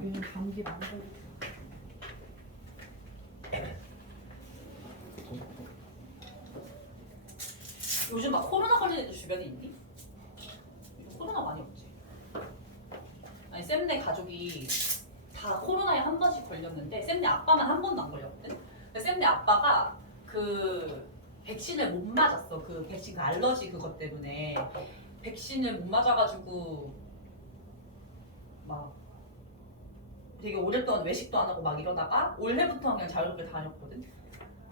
요즘 감기 많이 걸려. 요즘 막 코로나 걸린 애들 주변에 있니? 요즘 코로나 많이 없지. 아니 쌤네 가족이 다 코로나에 한 번씩 걸렸는데 쌤네 아빠만 한 번도 안 걸렸거든. 근데 쌤네 아빠가 그 백신을 못 맞았어. 그 백신 그 알러지 그것 때문에 백신을 못 맞아가지고 막 되게 오랫동안 외식도 안 하고 막 이러다가 올해부터 그냥 자유롭게 다녔거든.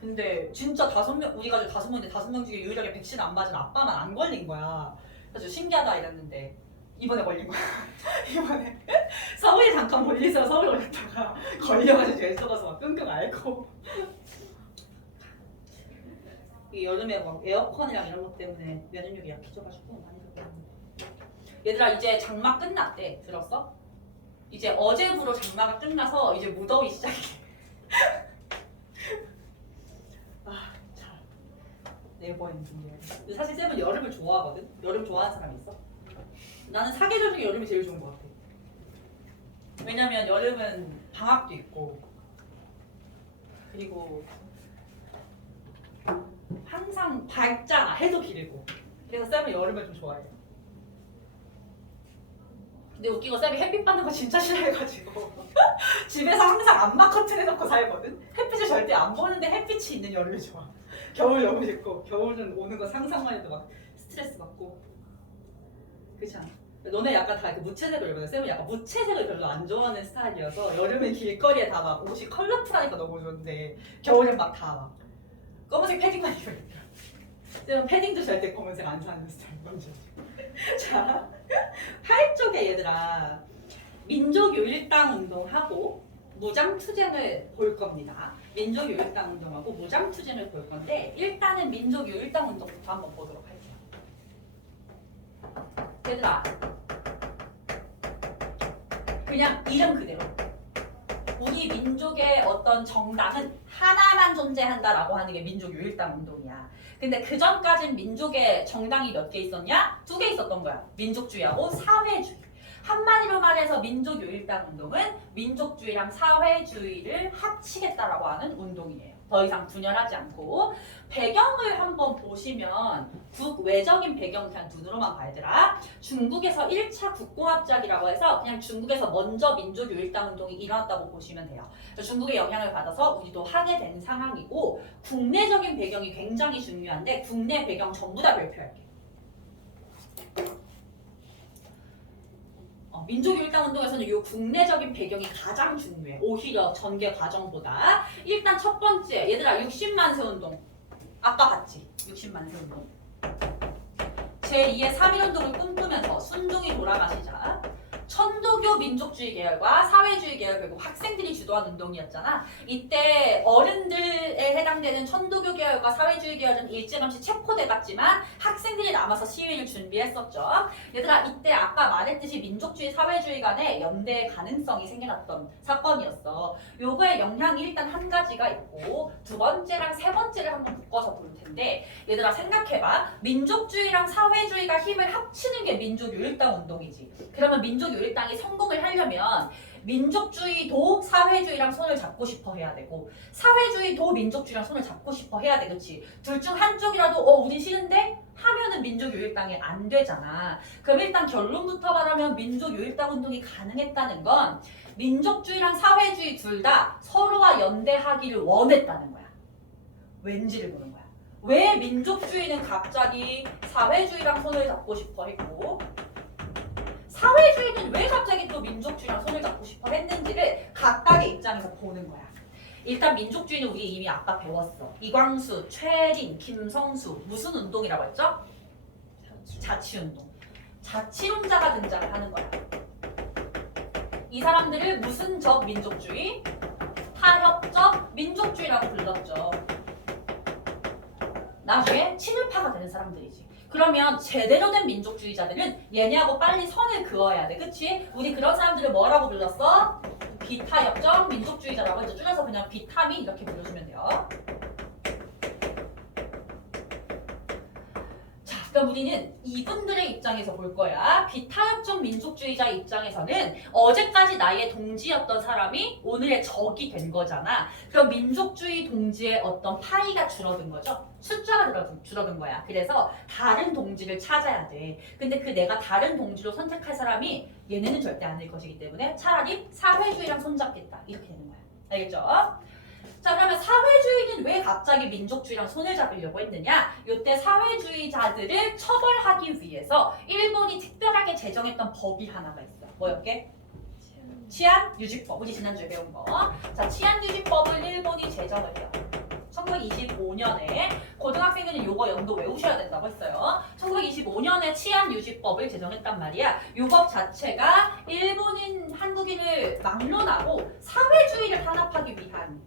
근데 진짜 5명, 우리 가족 5명인데 5명 중에 유일하게 백신 안 맞은 아빠만 안 걸린 거야. 그래서 신기하다 이랬는데 이번에 걸린 거야. 이번에 서울에 잠깐 걸리서 서울에 걸렸다가 걸려가지고 제주도 가서 막 끙끙 앓고. 이 여름에 막 에어컨이랑 이런 것 때문에 면역력이 약해져가지고 많이 그렇게. 얘들아 이제 장마 끝났대. 들었어? 이제 어제부로 장마가 끝나서 이제 무더위 시작해. 아 참. 네버엔딩이야. 사실 쌤은 여름을 좋아하거든. 여름 좋아하는 사람 있어? 나는 사계절 중에 여름이 제일 좋은 것 같아. 왜냐면 여름은 방학도 있고 그리고 항상 밝잖아. 해도 길고. 그래서 쌤은 여름을 좀 좋아해. 근데 웃기고 쌤이 햇빛 받는 거 진짜 싫어해가지고 집에서 항상 암막 커튼 해놓고 살거든. 햇빛을 절대 안 보는데 햇빛이 있는 여름이 좋아. 겨울 너무 싫고 겨울은 오는 거 상상만 해도 막 스트레스 받고. 그렇지 않아? 너네 약간 다 이렇게 무채색을 입거든. 쌤은 약간 무채색을 별로 안 좋아하는 스타일이어서 여름엔 길거리에 다 막 옷이 컬러풀하니까 너무 좋은데 겨울엔 막 다 막 검은색 패딩만 입으니까. 쌤은 패딩도 절대 검은색 안 사는 스타일 먼저. 자, 8쪽에 얘들아 민족요일당 운동하고 무장투쟁을 볼 겁니다. 민족요일당 운동하고 무장투쟁을 볼 건데 일단은 민족요일당 운동부터 한번 보도록 할게요. 얘들아 그냥 이름 그대로 우리 민족의 어떤 정당은 하나만 존재한다라고 하는 게 민족요일당 운동이야. 근데 그 전까진 민족의 정당이 몇 개 있었냐? 2개 있었던 거야. 민족주의하고 사회주의. 한마디로 말해서 민족요일당 운동은 민족주의랑 사회주의를 합치겠다라고 하는 운동이에요. 더 이상 분열하지 않고. 배경을 한번 보시면 국외적인 배경 그냥 눈으로만 봐야되라. 중국에서 1차 국공합작이라고 해서 그냥 중국에서 먼저 민족요일당 운동이 일어났다고 보시면 돼요. 중국의 영향을 받아서 우리도 하게 된 상황이고 국내적인 배경이 굉장히 중요한데 국내 배경 전부 다 발표할게요. 민족요일당 운동에서는 이 국내적인 배경이 가장 중요해. 오히려 전개 과정보다. 일단 첫 번째, 얘들아 60만세 운동. 아까 봤지? 60만세 운동. 제2의 3.1운동을 꿈꾸면서 순종이 돌아가시자 천도교 민족주의 계열과 사회주의 계열 그리고 학생들이 주도한 운동이었잖아. 이때 어른들에 해당되는 천도교 계열과 사회주의 계열은 일찌감치 체포돼갔지만 학생들이 남아서 시위를 준비했었죠. 얘들아 이때 아까 말했듯이 민족주의 사회주의 간의 연대 가능성이 생겨났던 사건이었어. 요거의 영향이 일단 한 가지가 있고 두 번째랑 세 번째를 한번 묶어서 볼 텐데 얘들아 생각해봐. 민족주의랑 사회주의가 힘을 합치는 게 민족요일당 운동이지. 그러면 민족요일당이 성공을 하려면 민족주의도 사회주의랑 손을 잡고 싶어 해야 되고 사회주의도 민족주의랑 손을 잡고 싶어 해야 돼. 그렇지? 둘 중 한쪽이라도 우린 싫은데? 하면은 민족요일당이 안 되잖아. 그럼 일단 결론부터 말하면 민족요일당 운동이 가능했다는 건 민족주의랑 사회주의 둘 다 서로와 연대하기를 원했다는 거야. 왠지를 보는 거야. 왜 민족주의는 갑자기 사회주의랑 손을 잡고 싶어 했고 사회주의는 왜 갑자기 또 민족주의랑 손을 잡고 싶어 했는지를 각각의 입장에서 보는 거야. 일단 민족주의는 우리 이미 아까 배웠어. 이광수, 최린, 김성수 무슨 운동이라고 했죠? 자치운동. 자치론자가 등장을 하는 거야. 이 사람들을 무슨 적 민족주의? 타협적 민족주의라고 불렀죠. 나중에 친일파가 되는 사람들이지. 그러면 제대로 된 민족주의자들은 얘네하고 빨리 선을 그어야 돼. 그치? 우리 그런 사람들을 뭐라고 불렀어? 비타협적 민족주의자라고 해서 줄여서 그냥 비타민 이렇게 불러주면 돼요. 자, 그럼 우리는 이분들의 입장에서 볼 거야. 비타협적 민족주의자 입장에서는 어제까지 나의 동지였던 사람이 오늘의 적이 된 거잖아. 그럼 민족주의 동지의 어떤 파이가 줄어든 거죠. 숫자가 줄어든 거야. 그래서 다른 동지를 찾아야 돼. 근데 그 내가 다른 동지로 선택할 사람이 얘네는 절대 아닐 것이기 때문에 차라리 사회주의랑 손잡겠다. 이렇게 되는 거야. 알겠죠? 자, 그러면 사회주의는 왜 갑자기 민족주의랑 손을 잡으려고 했느냐? 이때 사회주의자들을 처벌하기 위해서 일본이 특별하게 제정했던 법이 하나가 있어. 뭐였게? 치안유지법. 우리 지난주에 배운 거. 자, 치안유지법을 일본이 제정을 해요. 1925년에 고등학생들은 요거 연도 외우셔야 된다고 했어요. 1925년에 치안유지법을 제정했단 말이야. 요 법 자체가 일본인 한국인을 막론하고 사회주의를 탄압하기 위한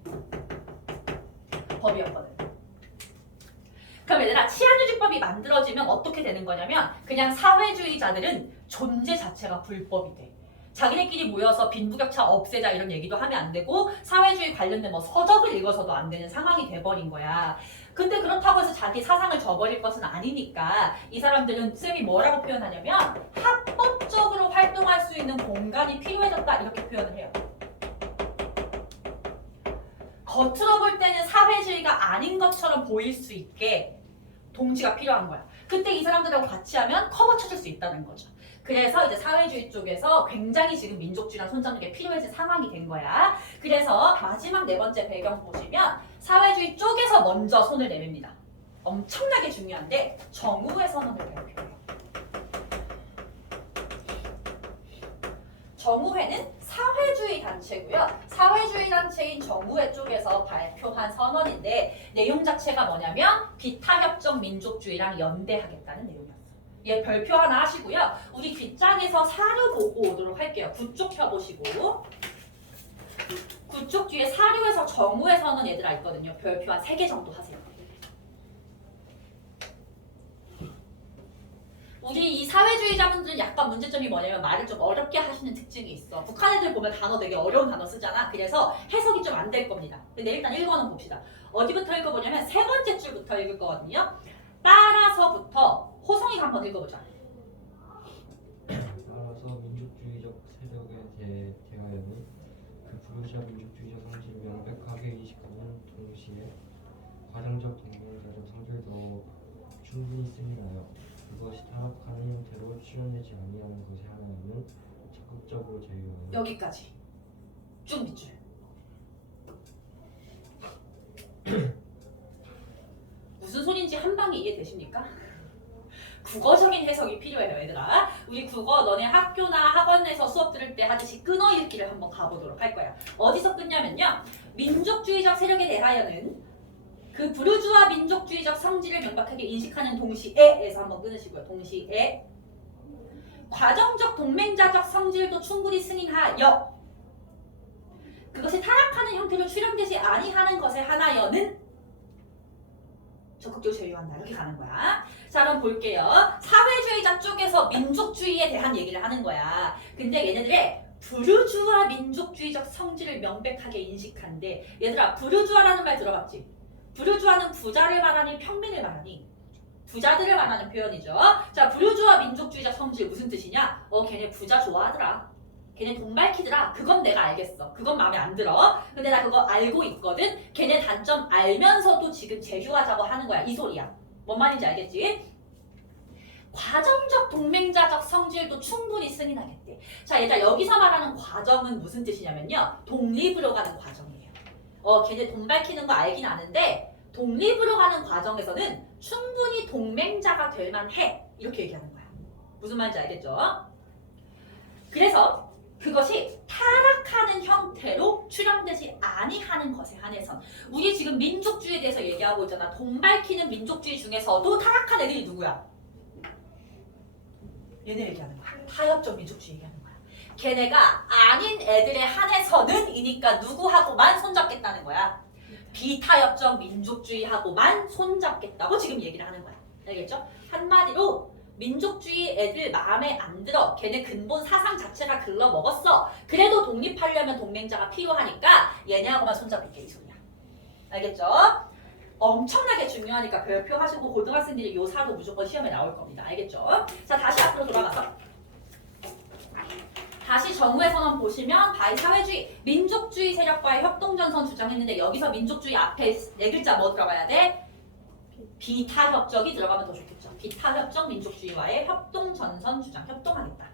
법이었거든. 그럼 얘들아, 치안유지법이 만들어지면 어떻게 되는 거냐면 그냥 사회주의자들은 존재 자체가 불법이 돼. 자기네끼리 모여서 빈부격차 없애자 이런 얘기도 하면 안 되고 사회주의 관련된 뭐 서적을 읽어서도 안 되는 상황이 돼버린 거야. 근데 그렇다고 해서 자기 사상을 저버릴 것은 아니니까 이 사람들은 쌤이 뭐라고 표현하냐면 합법적으로 활동할 수 있는 공간이 필요해졌다 이렇게 표현을 해요. 겉으로 볼 때는 사회주의가 아닌 것처럼 보일 수 있게 동지가 필요한 거야. 그때 이 사람들하고 같이 하면 커버 쳐줄 수 있다는 거죠. 그래서 이제 사회주의 쪽에서 굉장히 지금 민족주의랑 손잡는 게 필요해진 상황이 된 거야. 그래서 마지막 네 번째 배경 보시면 사회주의 쪽에서 먼저 손을 내밉니다. 엄청나게 중요한데 정우회 선언을 발표해요. 정우회는 사회주의 단체고요. 사회주의 단체인 정우회 쪽에서 발표한 선언인데 내용 자체가 뭐냐면 비타협적 민족주의랑 연대하겠다는 내용이었어요. 얘 별표 하나 하시고요. 우리 뒷장에서 사료 보고 오도록 할게요. 9쪽 펴보시고 9쪽 뒤에 사료에서 정우회 선언 얘들아 있거든요. 별표 한 3개 정도 하세요. 우리 이 사회주의자분들은 약간 문제점이 뭐냐면 말을 좀 어렵게 하시는 특징이 있어. 북한 애들 보면 단어 되게 어려운 단어 쓰잖아. 그래서 해석이 좀 안 될 겁니다. 근데 일단 1번은 봅시다. 어디부터 읽어보냐면 세 번째 줄부터 읽을 거거든요. 따라서부터 호성이가 한번 읽어보자. 따라서 민족주의적 세력에 대하여는 그 부르시아 민족주의적 성질을 명백하게 인식하는 동시에 과정적 동맹자적 성질도 충분히 승인하여 그것이 탄압하는 형태로 출연되지 아니하는 것에 하나는 적극적으로 제휴하여 여기까지 쭉 밑줄. 무슨 소린지 한 방에 이해되십니까? 국어적인 해석이 필요해요, 얘들아. 우리 국어 너네 학교나 학원에서 수업 들을 때 하듯이 끊어 읽기를 한번 가보도록 할 거야. 어디서 끊냐면요. 민족주의적 세력에 대하여는 그 부르주아 민족주의적 성질을 명백하게 인식하는 동시에에서 한번 끊으시고요. 동시에 과정적 동맹자적 성질도 충분히 승인하여 그것이 타락하는 형태로 출현되지 아니하는 것에 하나여는 적극적으로 제휴한다. 이렇게 가는 거야. 자, 그럼 볼게요. 사회주의자 쪽에서 민족주의에 대한 얘기를 하는 거야. 근데 얘네들의 부르주아 민족주의적 성질을 명백하게 인식한데 얘들아, 부르주아라는 말 들어봤지? 부르주아는 부자를 말하니 평민을 말하니? 부자들을 말하는 표현이죠. 자, 부르주아 민족주의적 성질 무슨 뜻이냐? 걔네 부자 좋아하더라. 걔네 돈 밝히더라. 그건 내가 알겠어. 그건 마음에 안 들어. 근데 나 그거 알고 있거든. 걔네 단점 알면서도 지금 제휴하자고 하는 거야. 이 소리야. 뭔 말인지 알겠지? 과정적 동맹자적 성질도 충분히 승인하겠대. 자, 얘들아, 여기서 말하는 과정은 무슨 뜻이냐면요. 독립으로 가는 과정이에요. 걔네 돈 밝히는 거 알긴 아는데 독립으로 가는 과정에서는 충분히 동맹자가 될 만해. 이렇게 얘기하는 거야. 무슨 말인지 알겠죠? 그래서 그것이 타락하는 형태로 출현되지 아니하는 것에 한해선 우리 지금 민족주의에 대해서 얘기하고 있잖아. 돈 밝히는 민족주의 중에서도 타락한 애들이 누구야? 얘네 얘기하는 거야. 타협적 민족주의 얘기하는 거야. 걔네가 아닌 애들에 한해서는 이니까 누구하고만 손잡겠다는 거야. 비타협적 민족주의하고만 손잡겠다고 지금 얘기를 하는 거야. 알겠죠? 한마디로 민족주의 애들 마음에 안 들어. 걔네 근본 사상 자체가 글러먹었어. 그래도 독립하려면 동맹자가 필요하니까 얘네하고만 손잡을게 이 소리야. 알겠죠? 엄청나게 중요하니까 별표하시고 고등학생들이 요 사도 무조건 시험에 나올 겁니다. 알겠죠? 자, 다시 앞으로 돌아가서 다시 정우의 선언 보시면 바이 사회주의, 민족주의 세력과의 협동전선 주장했는데 여기서 민족주의 앞에 네 글자 뭐 들어가야 돼? 비타협적이 들어가면 더 좋겠죠. 비타협적 민족주의와의 협동전선 주장, 협동하겠다.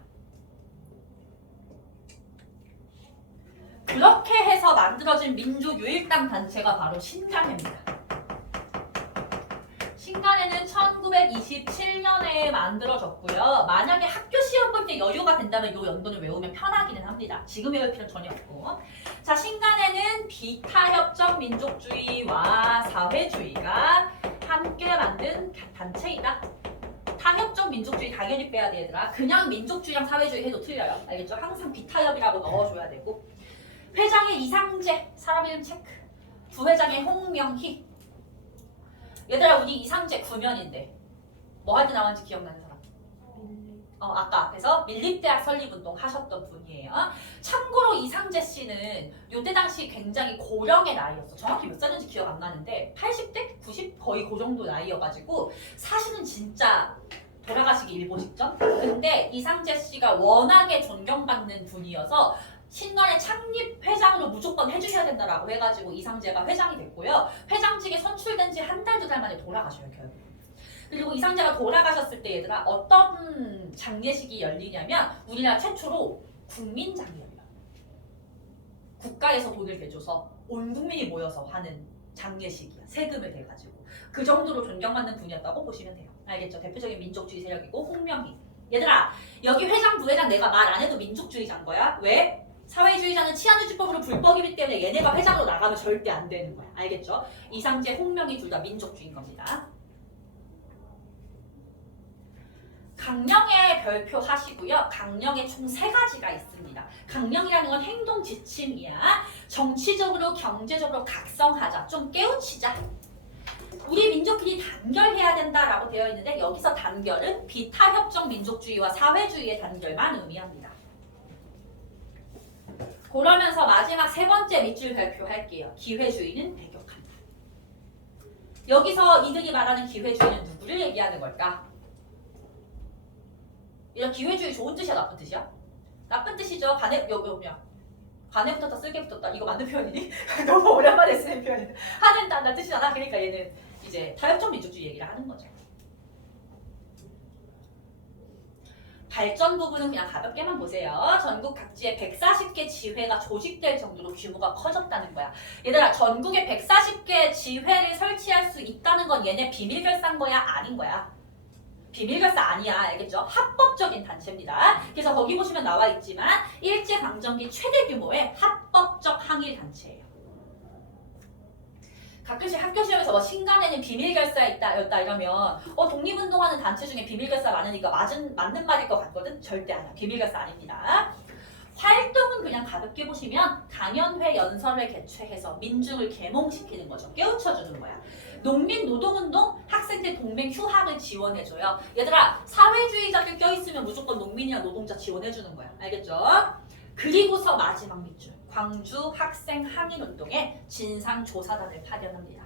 그렇게 해서 만들어진 민주유일당 단체가 바로 신간회입니다. 신간회는 1927년에 만들어졌고요. 만약에 학교 시험 볼 때 여유가 된다면 이 연도를 외우면 편하기는 합니다. 지금 외울 필요는 전혀 없고. 자, 신간회는 비타협적 민족주의와 사회주의가 함께 만든 단체이다. 타협적 민족주의 당연히 빼야 돼, 얘들아. 그냥 민족주의랑 사회주의 해도 틀려요. 알겠죠? 항상 비타협이라고 넣어줘야 되고. 회장의 이상재, 사람 이름 체크. 부회장의 홍명희. 얘들아, 우리 이상재 구면인데 뭐 할 때 나왔는지 기억나는 사람? 아까 앞에서 밀립대학 설립운동 하셨던 분이에요. 참고로 이상재 씨는 요때 당시 굉장히 고령의 나이였어. 정확히 몇 살인지 기억 안 나는데 80대? 90? 거의 그 정도 나이여가지고 사실은 진짜 돌아가시기 일보 직전? 근데 이상재 씨가 워낙에 존경받는 분이어서 신간의 창립 회장으로 무조건 해주셔야 된다라고 해가지고 이상재가 회장이 됐고요. 회장직에 선출된 지 한 달, 두 달 만에 돌아가셔요, 결국. 그리고 이상재가 돌아가셨을 때 얘들아 어떤 장례식이 열리냐면 우리나라 최초로 국민장이 열려요. 국가에서 돈을 대줘서 온 국민이 모여서 하는 장례식이야. 세금을 대가지고. 그 정도로 존경받는 분이었다고 보시면 돼요. 알겠죠? 대표적인 민족주의 세력이고 홍명희. 얘들아 여기 회장, 부회장 내가 말 안 해도 민족주의자인 거야. 왜? 사회주의자는 치안유지법으로 불법이기 때문에 얘네가 회장으로 나가면 절대 안 되는 거야. 알겠죠? 이상재, 홍명희 둘 다 민족주의인 겁니다. 강령에 별표 하시고요. 강령에 총 3가지가 있습니다. 강령이라는 건 행동 지침이야. 정치적으로, 경제적으로 각성하자. 좀 깨우치자. 우리 민족끼리 단결해야 된다라고 되어 있는데 여기서 단결은 비타협적 민족주의와 사회주의의 단결만 의미합니다. 그러면서 마지막 3번째 밑줄 발표할게요. 기회주의는 배격한다. 여기서 이들이 말하는 기회주의는 누구를 얘기하는 걸까? 이런 기회주의 좋은 뜻이야, 나쁜 뜻이야? 나쁜 뜻이죠. 간에 붙었다, 쓸게 붙었다. 이거 맞는 표현이니? 너무 오랜만에 쓰는 표현이 하는 딴 뜻이잖아. 그러니까 얘는 이제 타협적 민족주의 얘기를 하는 거죠. 발전 부분은 그냥 가볍게만 보세요. 전국 각지에 140개 지회가 조직될 정도로 규모가 커졌다는 거야. 얘들아, 전국에 140개 지회를 설치할 수 있다는 건 얘네 비밀결사인 거야? 아닌 거야? 비밀결사 아니야. 알겠죠? 합법적인 단체입니다. 그래서 거기 보시면 나와 있지만 일제강점기 최대 규모의 합법적 항일단체예요. 가끔씩 학교 시험에서 뭐 신간에는 비밀결사에 있다 이러면 독립운동하는 단체 중에 비밀결사 많으니까 맞는 말일 것 같거든? 절대 아니야. 비밀결사 아닙니다. 활동은 그냥 가볍게 보시면 강연회, 연설회 개최해서 민중을 계몽시키는 거죠. 깨우쳐주는 거야. 농민 노동운동, 학생들 동맹 휴학을 지원해줘요. 얘들아, 사회주의자들 껴있으면 무조건 농민이나 노동자 지원해주는 거야. 알겠죠? 그리고서 마지막 밑줄. 광주 학생 항일운동에 진상조사단을 파견합니다.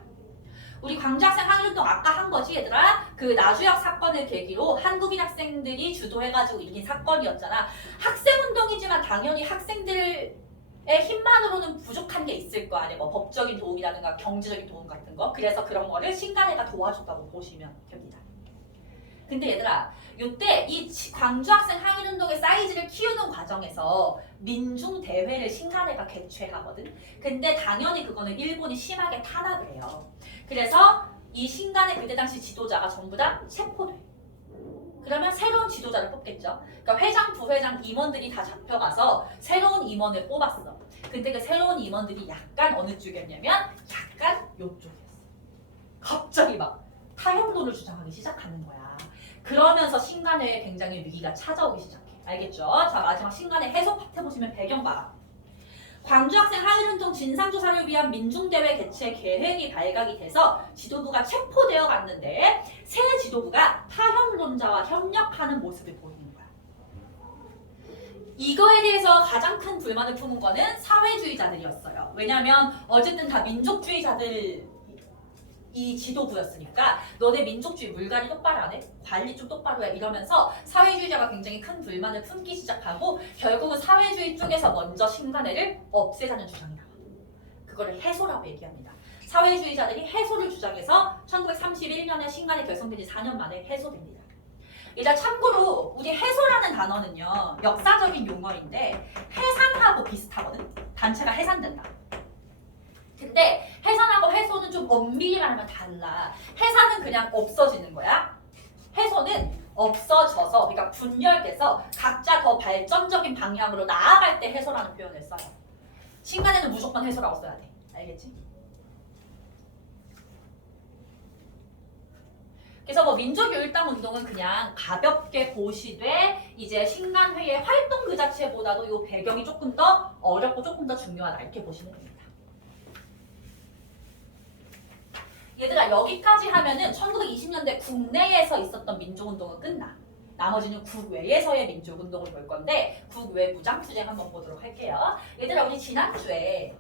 우리 광주 학생 항일운동 아까 한 거지 얘들아? 그 나주역 사건을 계기로 한국인 학생들이 주도해가지고 일으킨 사건이었잖아. 학생운동이지만 당연히 학생들의 힘만으로는 부족한 게 있을 거 아니야. 뭐 법적인 도움이라든가 경제적인 도움 같은 거. 그래서 그런 거를 신간회가 도와줬다고 보시면 됩니다. 근데 얘들아, 요때 이 광주 학생 항일운동의 사이즈를 키우는 과정에서 민중대회를 신간회가 개최하거든. 근데 당연히 그거는 일본이 심하게 탄압을 해요. 그래서 이 신간회 그때 당시 지도자가 전부 다 체포돼. 그러면 새로운 지도자를 뽑겠죠. 그러니까 회장, 부회장, 임원들이 다 잡혀가서 새로운 임원을 뽑았어. 근데 그 새로운 임원들이 약간 어느 쪽이었냐면 약간 요쪽이었어. 갑자기 막 타협론을 주장하기 시작하는 거야. 그러면서 신간회에 굉장히 위기가 찾아오기 시작해. 알겠죠? 자, 마지막 신간회 해석 파트 보시면 배경 봐라. 광주 학생 항일운동 진상조사를 위한 민중대회 개최 계획이 발각이 돼서 지도부가 체포되어 갔는데 새 지도부가 타협론자와 협력하는 모습을 보이는 거야. 이거에 대해서 가장 큰 불만을 품은 거는 사회주의자들이었어요. 왜냐하면 어쨌든 다 민족주의자들 이 지도부였으니까 너네 민족주의 물갈이 똑바로 안 해? 관리 좀 똑바로 해? 이러면서 사회주의자가 굉장히 큰 불만을 품기 시작하고 결국은 사회주의 쪽에서 먼저 신간회를 없애자는 주장이 나와. 그거를 해소라고 얘기합니다. 사회주의자들이 해소를 주장해서 1931년에 신간회 결성된 지 4년 만에 해소됩니다. 일단 참고로 우리 해소라는 단어는요 역사적인 용어인데 해산하고 비슷하거든. 단체가 해산된다. 근데 해산하고 해소는 좀 엄밀히 말하면 달라. 해산은 그냥 없어지는 거야. 해소는 없어져서 그러니까 분열돼서 각자 더 발전적인 방향으로 나아갈 때 해소라는 표현을 써요. 신간에는 무조건 해소라고 써야 돼. 알겠지? 그래서 뭐 민족교육당 운동은 그냥 가볍게 보시되 이제 신간회의 활동 그 자체보다도 이 배경이 조금 더 어렵고 조금 더 중요하다 이렇게 보시면 됩니다. 얘들아 여기까지 하면은 1920년대 국내에서 있었던 민족운동은 끝나. 나머지는 국외에서의 민족운동을 볼 건데 국외 무장투쟁 한번 보도록 할게요. 얘들아 우리 지난주에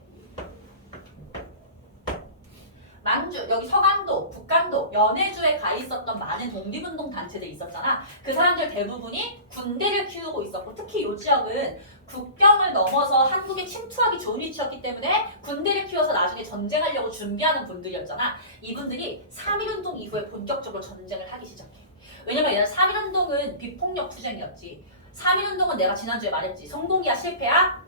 만주, 여기 서간도, 북간도, 연해주에 가 있었던 많은 독립운동 단체들이 있었잖아. 그 사람들 대부분이 군대를 키우고 있었고 특히 이 지역은 국경을 넘어서 한국에 침투하기 좋은 위치였기 때문에 군대를 키워서 나중에 전쟁하려고 준비하는 분들이었잖아. 이분들이 3.1운동 이후에 본격적으로 전쟁을 하기 시작해. 왜냐면 얘는 3.1운동은 비폭력 투쟁이었지. 3.1운동은 내가 지난주에 말했지. 성공이야 실패야?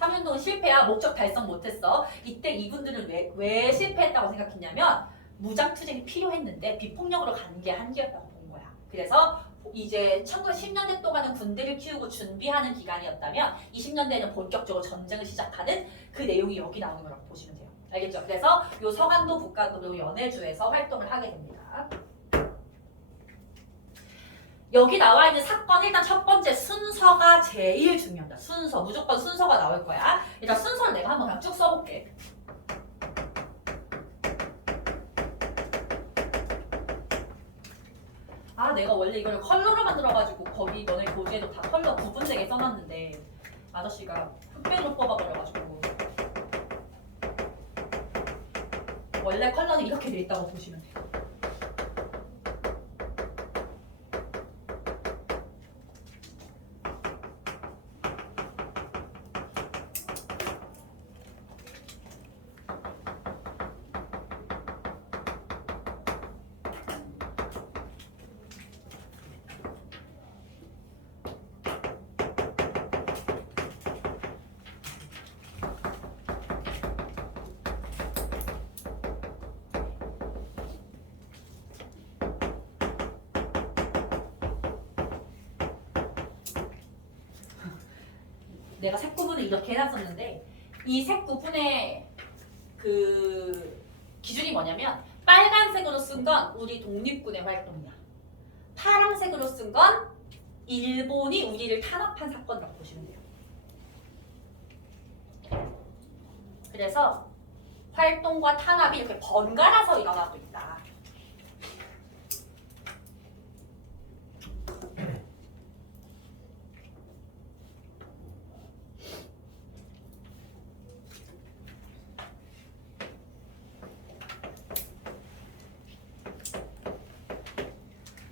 3.1운동은 실패야. 목적 달성 못했어. 이때 이분들은 왜 실패했다고 생각했냐면 무장투쟁이 필요했는데 비폭력으로 가는 게 한계였다고 본 거야. 그래서 이제 1910년대 동안은 군대를 키우고 준비하는 기간이었다면 20년대에는 본격적으로 전쟁을 시작하는 그 내용이 여기 나오는 거라고 보시면 돼요. 알겠죠? 그래서 요 서간도, 북간도, 연해주에서 활동을 하게 됩니다. 여기 나와 있는 사건 일단 첫 번째 순서가 제일 중요하다. 순서. 무조건 순서가 나올 거야. 일단 순서를 내가 한번 그냥 쭉 써볼게. 아 내가 원래 이걸 컬러로 만들어가지고 거기 너네 교재에도 다 컬러 구분되게 써놨는데 아저씨가 흑백으로 뽑아버려가지고 원래 컬러는 이렇게 돼 있다고 보시면 돼요. 내가 색 구분을 이렇게 해놨었는데 이 색 구분의 그 기준이 뭐냐면 빨간색으로 쓴 건 우리 독립군의 활동이야. 파란색으로 쓴 건 일본이 우리를 탄압한 사건이라고 보시면 돼요. 그래서 활동과 탄압이 이렇게 번갈아서 일어나고 있다.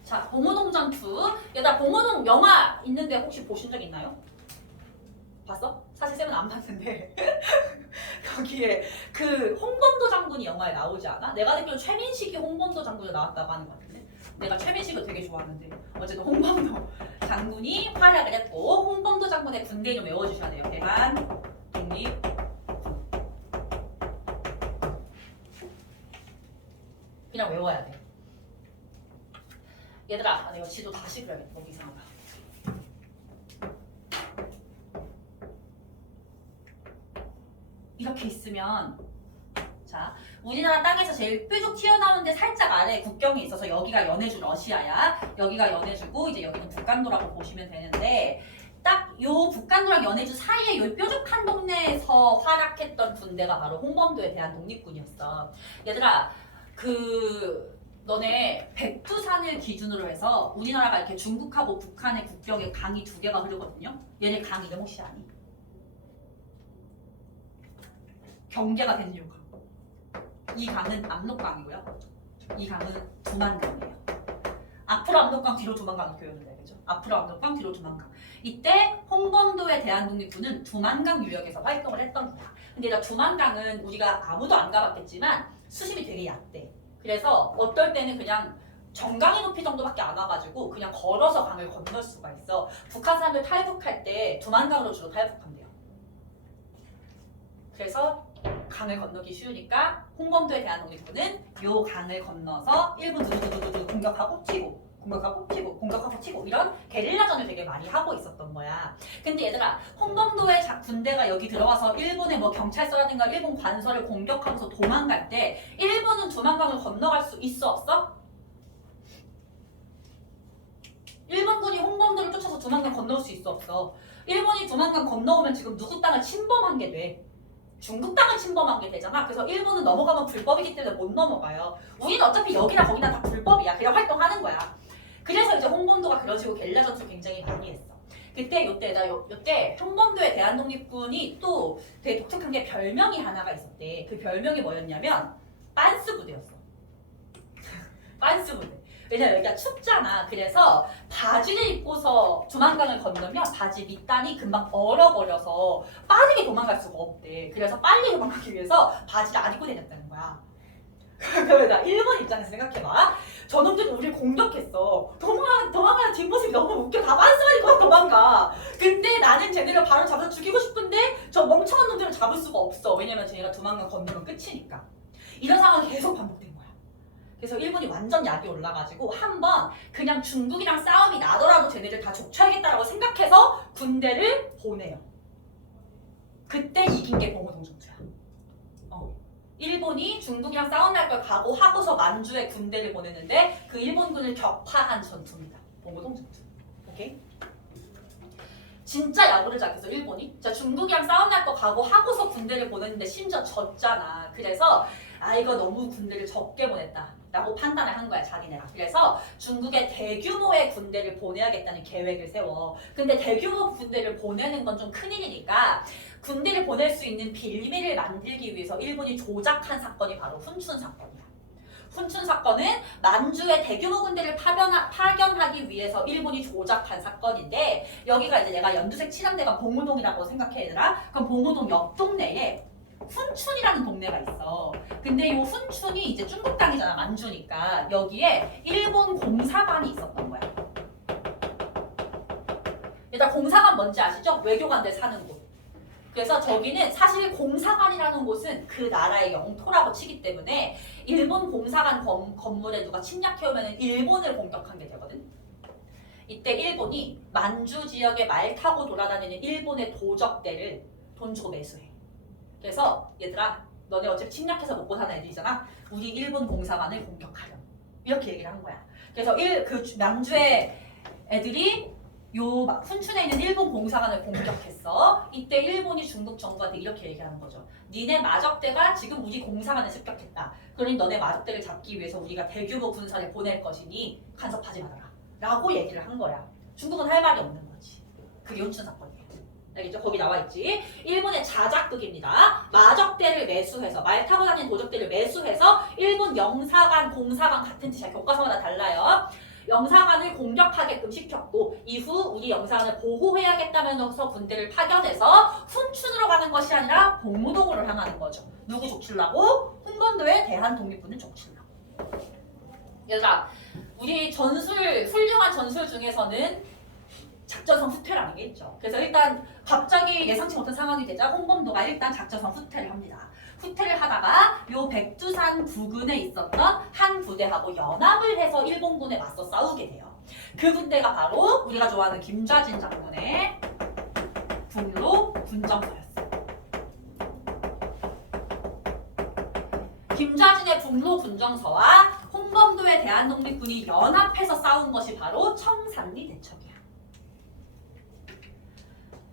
자, 봉오동전 2. 얘들아, 봉오동 영화 있는데 혹시 보신 적 있나요? 봤어? 사실 쌤은 안 봤는데 거기에 그 홍범도 장군이 영화에 나오지 않아? 내가 듣기로 최민식이 홍범도 장군에 나왔다고 하는 것 같은데 내가 최민식을 되게 좋아하는데 어쨌든 홍범도 장군이 활약을 했고 홍범도 장군의 군대 이름 외워주셔야 돼요. 대한 독립 그냥 외워야 돼. 얘들아, 내가 지도 다시 그려야겠다. 너무 이상하다. 이렇게 있으면 자, 우리나라 땅에서 제일 뾰족 튀어나오는데 살짝 아래 국경이 있어서 여기가 연해주 러시아야. 여기가 연해주고 이제 여기는 북간도라고 보시면 되는데 딱 요 북간도랑 연해주 사이에 요 뾰족한 동네에서 활약했던 군대가 바로 홍범도에 대한 독립군이었어. 얘들아, 너네 백두산을 기준으로 해서 우리나라가 이렇게 중국하고 북한의 국경에 강이 2개가 흐르거든요. 얘네 강 이름 혹시 아니? 경계가 되는 이유가 이 강은 압록강이고요. 이 강은 두만강이에요. 앞으로 압록강, 뒤로 두만강을 교육을 해야겠죠. 앞으로 압록강, 뒤로 두만강. 이때 홍범도의 대한독립군은 두만강 유역에서 활동을 했던 거야. 근데 나 두만강은 우리가 아무도 안 가봤겠지만 수심이 되게 얕대. 그래서 어떨 때는 그냥 정강이 높이 정도밖에 안 와가지고 그냥 걸어서 강을 건널 수가 있어. 북한 사람들 탈북할 때 두만강으로 주로 탈북한대요. 그래서 강을 건너기 쉬우니까 홍범도에 대한 독립군은 요 강을 건너서 일본 두두두두두 공격하고 치고 공격하고 치고 공격하고 치고 이런 게릴라전을 되게 많이 하고 있었던 거야. 근데 얘들아, 홍범도의 군대가 여기 들어와서 일본의 뭐 경찰서라든가 일본 관서를 공격하면서 도망갈 때 일본은 두만강을 건너갈 수 있어 없어? 일본군이 홍범도를 쫓아서 두만강 건너올 수 있어 없어? 일본이 두만강 건너오면 지금 누구 땅을 침범한 게 돼. 중국 땅을 침범한 게 되잖아. 그래서 일본은 넘어가면 불법이기 때문에 못 넘어가요. 우리는 어차피 여기나 거기나 다 불법이야. 그냥 활동하는 거야. 그래서 이제 홍범도가 그런 식으로 게릴라 전투를 굉장히 많이 했어. 요때 홍범도의 대한독립군이 또 되게 독특한 게 별명이 하나가 있었대. 그 별명이 뭐였냐면 빤스 부대였어. 빤스 부대. 왜냐면 여기가 춥잖아. 그래서 바지를 입고서 두만강을 건너면 바지 밑단이 금방 얼어버려서 빠르게 도망갈 수가 없대. 그래서 빨리 도망가기 위해서 바지를 안 입고 다녔다는 거야. 그러면 일본 입장에서 생각해봐. 저놈들이 우리를 공격했어. 도망가는 뒷모습이 너무 웃겨. 다 빤스만 입고 도망가. 근데 나는 쟤네를 바로 잡아서 죽이고 싶은데 저 멍청한 놈들을 잡을 수가 없어. 왜냐면 쟤네가 두만강 건너면 끝이니까. 이런 상황이 계속 반복된 거야. 그래서 일본이 완전 약이 올라가지고 한번 그냥 중국이랑 싸움이 나더라도 쟤네들 다 족쳐야겠다라고 생각해서 군대를 보내요. 그때 이긴 게 봉오동 전투야. 일본이 중국이랑 싸움 날 걸 각오하고서 만주에 군대를 보내는데 그 일본군을 격파한 전투입니다. 봉오동 전투. 오케이? 진짜 야구를 잘했어 일본이. 자, 중국이랑 싸움 날 거 각오하고서 군대를 보냈는데 심지어 졌잖아. 그래서 이거 너무 군대를 적게 보냈다 라고 판단을 한 거야 자기네가. 그래서 중국에 대규모의 군대를 보내야겠다는 계획을 세워. 근데 대규모 군대를 보내는 건 좀 큰일이니까 군대를 보낼 수 있는 빌미를 만들기 위해서 일본이 조작한 사건이 바로 훈춘 사건이야. 훈춘 사건은 만주에 대규모 군대를 파견하기 위해서 일본이 조작한 사건인데, 여기가 이제 내가 연두색 칠한데가 봉오동이라고 생각해 얘들아. 그럼 봉오동 옆 동네에 훈춘이라는 동네가 있어. 근데 이 훈춘이 이제 중국 땅이잖아, 만주니까. 여기에 일본 공사관이 있었던 거야. 일단 공사관 뭔지 아시죠? 외교관들 사는 곳. 그래서 저기는 사실 공사관이라는 곳은 그 나라의 영토라고 치기 때문에 일본 공사관 건물에 누가 침략해오면 일본을 공격한 게 되거든. 이때 일본이 만주 지역에 말 타고 돌아다니는 일본의 도적대를 돈 주고 매수해. 그래서 얘들아, 너네 어차피 침략해서 먹고 사는 애들이잖아. 우리 일본 공사관을 공격하렴. 이렇게 얘기를 한 거야. 그래서 만주의 애들이 요 훈춘에 있는 일본 공사관을 공격했어. 이때 일본이 중국 정부한테 이렇게 얘기하는 거죠. 니네 마적대가 지금 우리 공사관을 습격했다. 그러니 너네 마적대를 잡기 위해서 우리가 대규모 군사를 보낼 것이니 간섭하지 말아라 라고 얘기를 한 거야. 중국은 할 말이 없는 거지. 그게 훈춘 사건이에요. 알겠죠? 거기 나와 있지. 일본의 자작극입니다. 마적대를 매수해서, 말 타고 다니는 도적대를 매수해서 일본 영사관, 공사관 같은 뜻이야. 교과서마다 달라요. 영사관을 공격하게끔 시켰고, 이후 우리 영사관을 보호해야겠다면서 군대를 파견해서 훈춘으로 가는 것이 아니라 봉오동으로 향하는 거죠. 누구 족치려고? 홍범도의 대한독립군을 족치려고. 얘들아, 우리 훌륭한 전술 중에서는 작전성 후퇴라는 게 있죠. 그래서 일단 갑자기 예상치 못한 상황이 되자 홍범도가 일단 작전성 후퇴를 합니다. 후퇴를 하다가 요 백두산 부근에 있었던 한 부대하고 연합을 해서 일본군에 맞서 싸우게 돼요. 그 군대가 바로 우리가 좋아하는 김좌진 장군의 북로 군정서였어요. 김좌진의 북로 군정서와 홍범도의 대한독립군이 연합해서 싸운 것이 바로 청산리 대첩이야.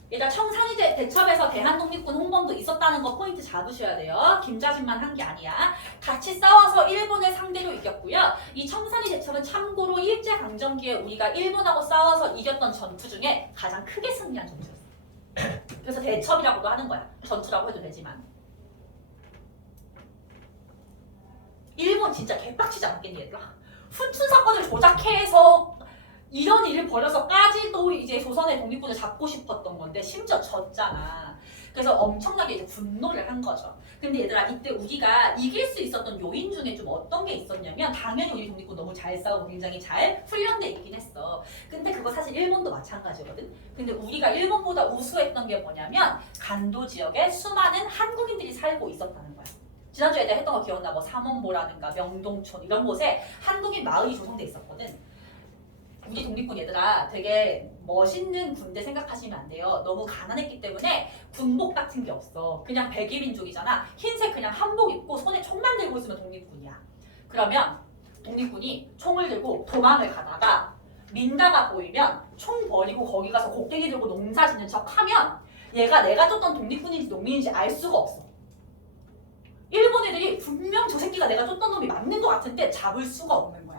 일단 청산리 대첩에서 대한독립군 홍범도 있었다는 거 포인트 잡으셔야 돼요. 김좌진만 한 게 아니야. 같이 싸워서 일본을 상대로 이겼고요. 이 청산리 대첩은 참고로 일제강점기에 우리가 일본하고 싸워서 이겼던 전투 중에 가장 크게 승리한 전투였어. 그래서 대첩이라고도 하는 거야. 전투라고 해도 되지만. 일본 진짜 개빡치지 않겠니 얘들아? 훈춘 사건을 조작해서 이런 일을 벌여서까지도 이제 조선의 독립군을 잡고 싶었던 건데 심지어 졌잖아. 그래서 엄청나게 이제 분노를 한 거죠. 근데 얘들아 이때 우리가 이길 수 있었던 요인 중에 좀 어떤 게 있었냐면 당연히 우리 독립군 너무 잘 싸우고 굉장히 잘 훈련돼 있긴 했어. 근데 그거 사실 일본도 마찬가지거든. 근데 우리가 일본보다 우수했던 게 뭐냐면 간도 지역에 수많은 한국인들이 살고 있었다는 거야. 지난주에 내가 했던 거 기억나? 뭐 삼원보라든가 명동촌 이런 곳에 한국인 마을이 조성돼 있었거든. 우리 독립군 얘들아 되게 멋있는 군대 생각하시면 안 돼요. 너무 가난했기 때문에 군복 같은 게 없어. 그냥 백이민족이잖아. 흰색 그냥 한복 입고 손에 총만 들고 있으면 독립군이야. 그러면 독립군이 총을 들고 도망을 가다가 민가가 보이면 총 버리고 거기 가서 곡괭이 들고 농사 짓는 척 하면 얘가 내가 쫓던 독립군인지 농민인지 알 수가 없어. 일본 애들이 분명 저 새끼가 내가 쫓던 놈이 맞는 것 같은데 잡을 수가 없는 거야.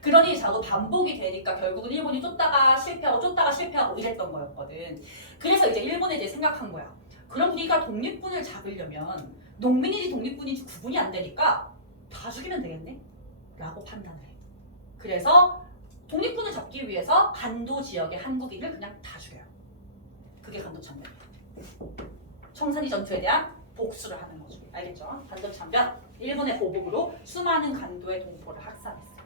그러니 자꾸 반복이 되니까 결국은 일본이 쫓다가 실패하고 이랬던 거였거든. 그래서 이제 일본 애들이 생각한 거야. 그럼 우리가 독립군을 잡으려면 농민인지 독립군인지 구분이 안 되니까 다 죽이면 되겠네? 라고 판단을 해. 그래서 독립군을 잡기 위해서 간도 지역의 한국인을 그냥 다 죽여요. 그게 간도참변이야. 청산리 전투에 대한 복수를 하는 거죠. 알겠죠? 간도참변. 일본의 보복으로 수많은 간도의 동포를 학살했어.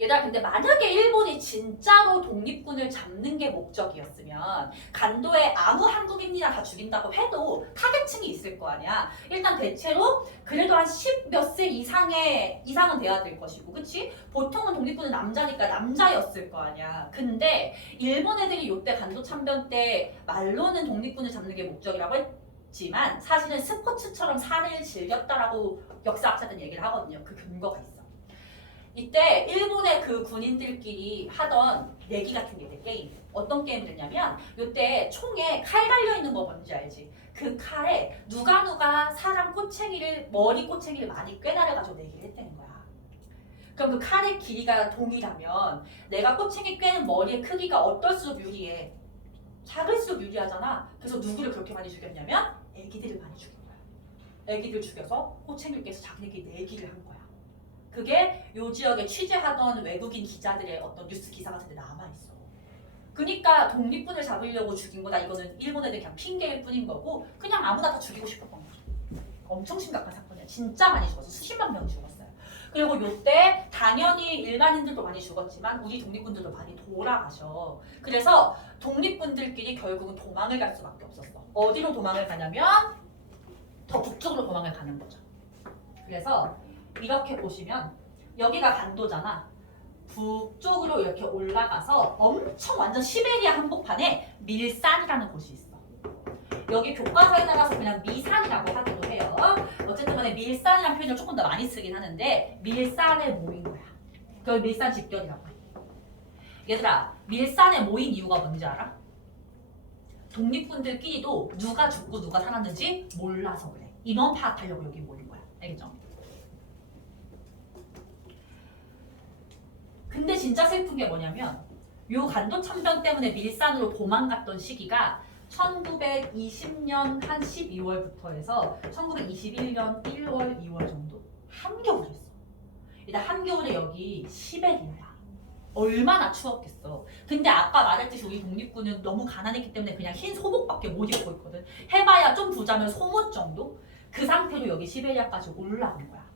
얘들아 근데 만약에 일본이 진짜로 독립군을 잡는 게 목적이었으면 간도에 아무 한국인이나 다 죽인다고 해도 타겟층이 있을 거 아니야. 일단 대체로 그래도 한 10 몇 세 이상은 돼야 될 것이고 그치? 보통은 독립군은 남자니까 남자였을 거 아니야. 근데 일본 애들이 요때 간도 참변 때 말로는 독립군을 잡는 게 목적이라고 했지만 사실은 스포츠처럼 살을 즐겼다라고 역사학자들은 얘기를 하거든요. 그 근거가 있어. 이때 일본의 그 군인들끼리 하던 내기 같은 게 있대. 게임. 어떤 게임을 했냐면 이때 총에 칼 달려있는 거 뭔지 알지? 그 칼에 누가 사람 머리 꼬챙이를 많이 꿰나려가지고 내기를 했다는 거야. 그럼 그 칼의 길이가 동일하면 내가 꼬챙이 꿰는 머리의 크기가 어떨수록 유리해? 작을수록 유리하잖아. 그래서 누구를 그렇게 많이 죽였냐면 애기들을 많이 죽인 거야. 애기들 죽여서 꼬챙이를 깨서 자기네끼리 내기를 한 거야. 그게 요 지역에 취재하던 외국인 기자들의 어떤 뉴스 기사 같은 데 남아있어. 그러니까 독립군을 잡으려고 죽인 거다. 이거는 일본 애들 그냥 핑계일 뿐인 거고 그냥 아무나 다 죽이고 싶었던 거죠. 엄청 심각한 사건이야. 진짜 많이 죽었어. 수십만 명이 죽었어요. 그리고 요때 당연히 일반인들도 많이 죽었지만 우리 독립군들도 많이 돌아가셔. 그래서 독립군들끼리 결국은 도망을 갈 수밖에 없었어. 어디로 도망을 가냐면 더 북쪽으로 도망을 가는 거죠. 그래서 이렇게 보시면 여기가 간도잖아. 북쪽으로 이렇게 올라가서 엄청 완전 시베리아 한복판에 밀산이라는 곳이 있어. 여기 교과서에 따라서 그냥 미산이라고 하기도 해요. 어쨌든 간에 밀산이라는 표현을 조금 더 많이 쓰긴 하는데 밀산에 모인 거야. 그걸 밀산 집결이라고 해. 얘들아 밀산에 모인 이유가 뭔지 알아? 독립군들끼리도 누가 죽고 누가 살았는지 몰라서 그래. 인원 파악하려고 여기 모인 거야. 알겠죠? 근데 진짜 슬픈 게 뭐냐면 요 간도 참변 때문에 밀산으로 도망갔던 시기가 1920년 한 12월부터 해서 1921년 1월, 2월 정도? 한겨울이었어. 일단 한겨울에 여기 시베리아야. 얼마나 추웠겠어. 근데 아까 말했듯이 우리 독립군은 너무 가난했기 때문에 그냥 흰 소복밖에 못 입고 있거든. 해봐야 좀 부자면 속옷 정도? 그 상태로 여기 시베리아까지 올라온 거야.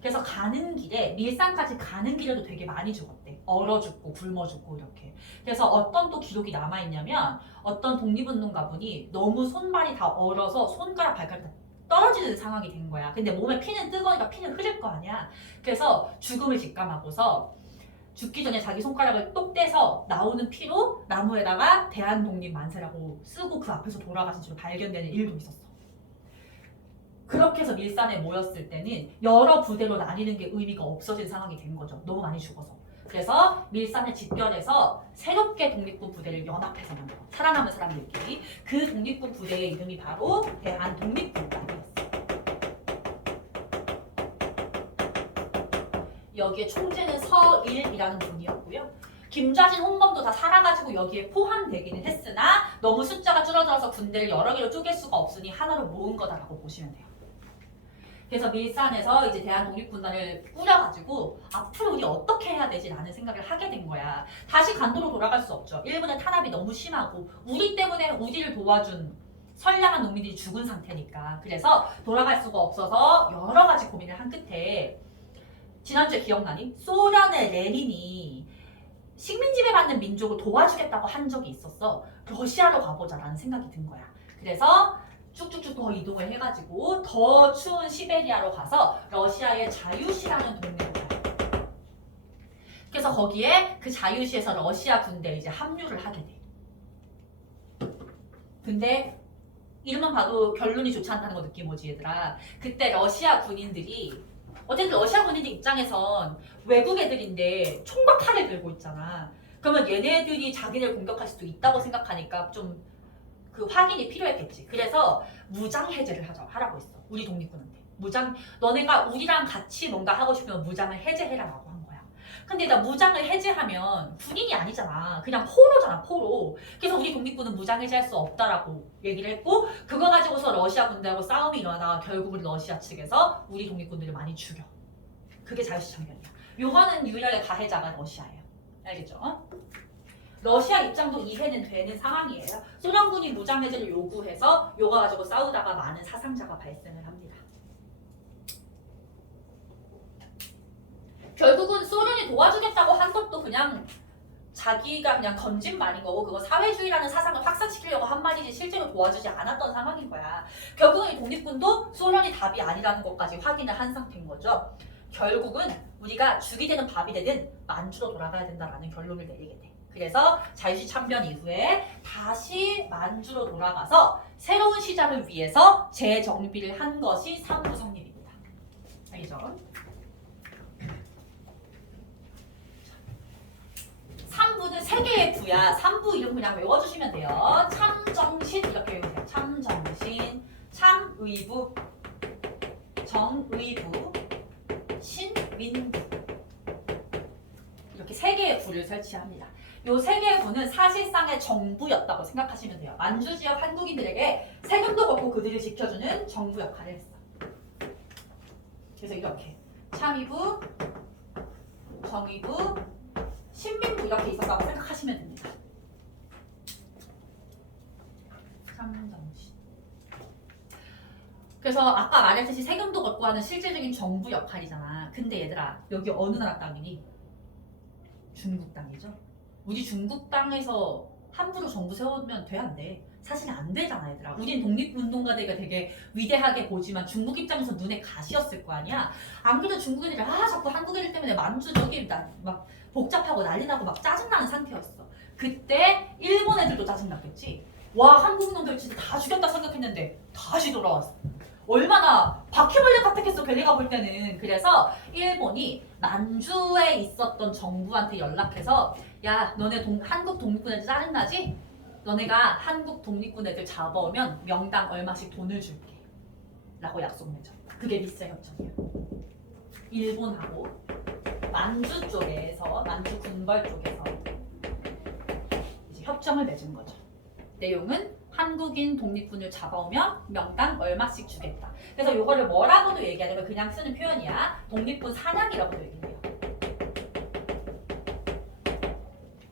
그래서 가는 길에 밀산까지 가는 길에도 되게 많이 죽었대. 얼어 죽고 굶어 죽고 이렇게. 그래서 어떤 또 기록이 남아있냐면 어떤 독립운동가분이 너무 손발이 다 얼어서 손가락 발가락이 다 떨어지는 상황이 된 거야. 근데 몸에 피는 뜨거우니까 피는 흐를 거 아니야. 그래서 죽음을 직감하고서 죽기 전에 자기 손가락을 똑 떼서 나오는 피로 나무에다가 대한독립만세라고 쓰고 그 앞에서 돌아가신 채로 발견되는 일도 있었어. 그렇게 해서 밀산에 모였을 때는 여러 부대로 나뉘는 게 의미가 없어진 상황이 된 거죠. 너무 많이 죽어서. 그래서 밀산을 집결해서 새롭게 독립군 부대를 연합해서 만들어. 살아남은 사람들끼리. 그 독립군 부대의 이름이 바로 대한독립군이었어요. 여기에 총재는 서일이라는 분이었고요. 김좌진, 홍범도 다 살아가지고 여기에 포함되기는 했으나 너무 숫자가 줄어들어서 군대를 여러 개로 쪼갤 수가 없으니 하나로 모은 거다라고 보시면 돼요. 그래서 밀산에서 이제 대한 독립군단을 꾸려가지고 앞으로 우리 어떻게 해야 되지라는 생각을 하게 된 거야. 다시 간도로 돌아갈 수 없죠. 일본의 탄압이 너무 심하고 우리 때문에 우리를 도와준 선량한 농민들이 죽은 상태니까. 그래서 돌아갈 수가 없어서 여러 가지 고민을 한 끝에 지난주에 기억나니? 소련의 레닌이 식민 지배받는 민족을 도와주겠다고 한 적이 있었어. 러시아로 가보자라는 생각이 든 거야. 그래서 쭉쭉쭉 더 이동을 해가지고 더 추운 시베리아로 가서 러시아의 자유시라는 동네로 가요. 그래서 거기에 그 자유시에서 러시아 군대에 이제 합류를 하게 돼. 근데 이름만 봐도 결론이 좋지 않다는 거 느낌 오지 얘들아. 그때 러시아 군인들이 어쨌든 러시아 군인들 입장에선 외국 애들인데 총과 칼을 들고 있잖아. 그러면 얘네들이 자기를 공격할 수도 있다고 생각하니까 좀 그 확인이 필요했겠지. 그래서 무장 해제를 하라고 했어. 우리 독립군한테. 너네가 우리랑 같이 뭔가 하고 싶으면 무장을 해제해라라고 한 거야. 근데 나 무장을 해제하면 군인이 아니잖아. 그냥 포로잖아, 포로. 그래서 우리 독립군은 무장 해제할 수 없다라고 얘기를 했고 그거 가지고서 러시아 군대하고 싸움이 일어나다가 결국은 러시아 측에서 우리 독립군들을 많이 죽여. 그게 자유시 참견이야. 요거는 유일하게 가해자가 러시아예요. 알겠죠? 러시아 입장도 이해는 되는 상황이에요. 소련군이 무장 해제를 요구해서 요거 가지고 싸우다가 많은 사상자가 발생을 합니다. 결국은 소련이 도와주겠다고 한 것도 그냥 자기가 그냥 던진 말인 거고 그거 사회주의라는 사상을 확산시키려고 한 말이지 실제로 도와주지 않았던 상황인 거야. 결국은 이 독립군도 소련이 답이 아니라는 것까지 확인을 한 상태인 거죠. 결국은 우리가 죽이 되든 밥이 되든 만주로 돌아가야 된다라는 결론을 내리게 돼. 그래서 자유시 참변 이후에 다시 만주로 돌아가서 새로운 시작을 위해서 재정비를 한 것이 3부 성립입니다. 알겠죠? 3부는 3개의 부야. 3부 이름 그냥 외워주시면 돼요. 참정신 이렇게 외우세요. 참정신, 참의부, 정의부, 신민부 이렇게 3개의 부를 설치합니다. 요 3개의 부는 사실상의 정부였다고 생각하시면 돼요. 만주 지역 한국인들에게 세금도 걷고 그들을 지켜주는 정부 역할을 했어. 그래서 이렇게 참의부, 정의부, 신민부 이렇게 있었다고 생각하시면 됩니다. 참정신. 그래서 아까 말했듯이 세금도 걷고 하는 실질적인 정부 역할이잖아. 근데 얘들아 여기 어느 나라 땅이니? 중국 땅이죠. 우리 중국 땅에서 함부로 정부 세우면 돼 안 돼? 사실 안 되잖아 얘들아. 우린 독립운동가들과 되게 위대하게 보지만 중국 입장에서 눈에 가시였을 거 아니야. 안 그래도 중국 애들이 자꾸 한국 애들 때문에 만주 저기 막 복잡하고 난리 나고 막 짜증나는 상태였어. 그때 일본 애들도 짜증났겠지. 와 한국 놈들 진짜 다 죽였다 생각했는데 다시 돌아왔어. 얼마나 바퀴벌레 같았겠어 걔네가 볼 때는. 그래서 일본이 만주에 있었던 정부한테 연락해서 야 너네 한국 독립군 애들 짜증나지? 너네가 한국 독립군 애들 잡아오면 명당 얼마씩 돈을 줄게 라고 약속 맺어. 그게 리세 협정이야. 일본하고 만주 쪽에서 만주 군벌 쪽에서 이제 협정을 맺은 거죠. 내용은 한국인 독립군을 잡아오면 명당 얼마씩 주겠다. 그래서 이거를 뭐라고도 얘기하냐면 그냥 쓰는 표현이야. 독립군 사냥이라고도 얘기해요.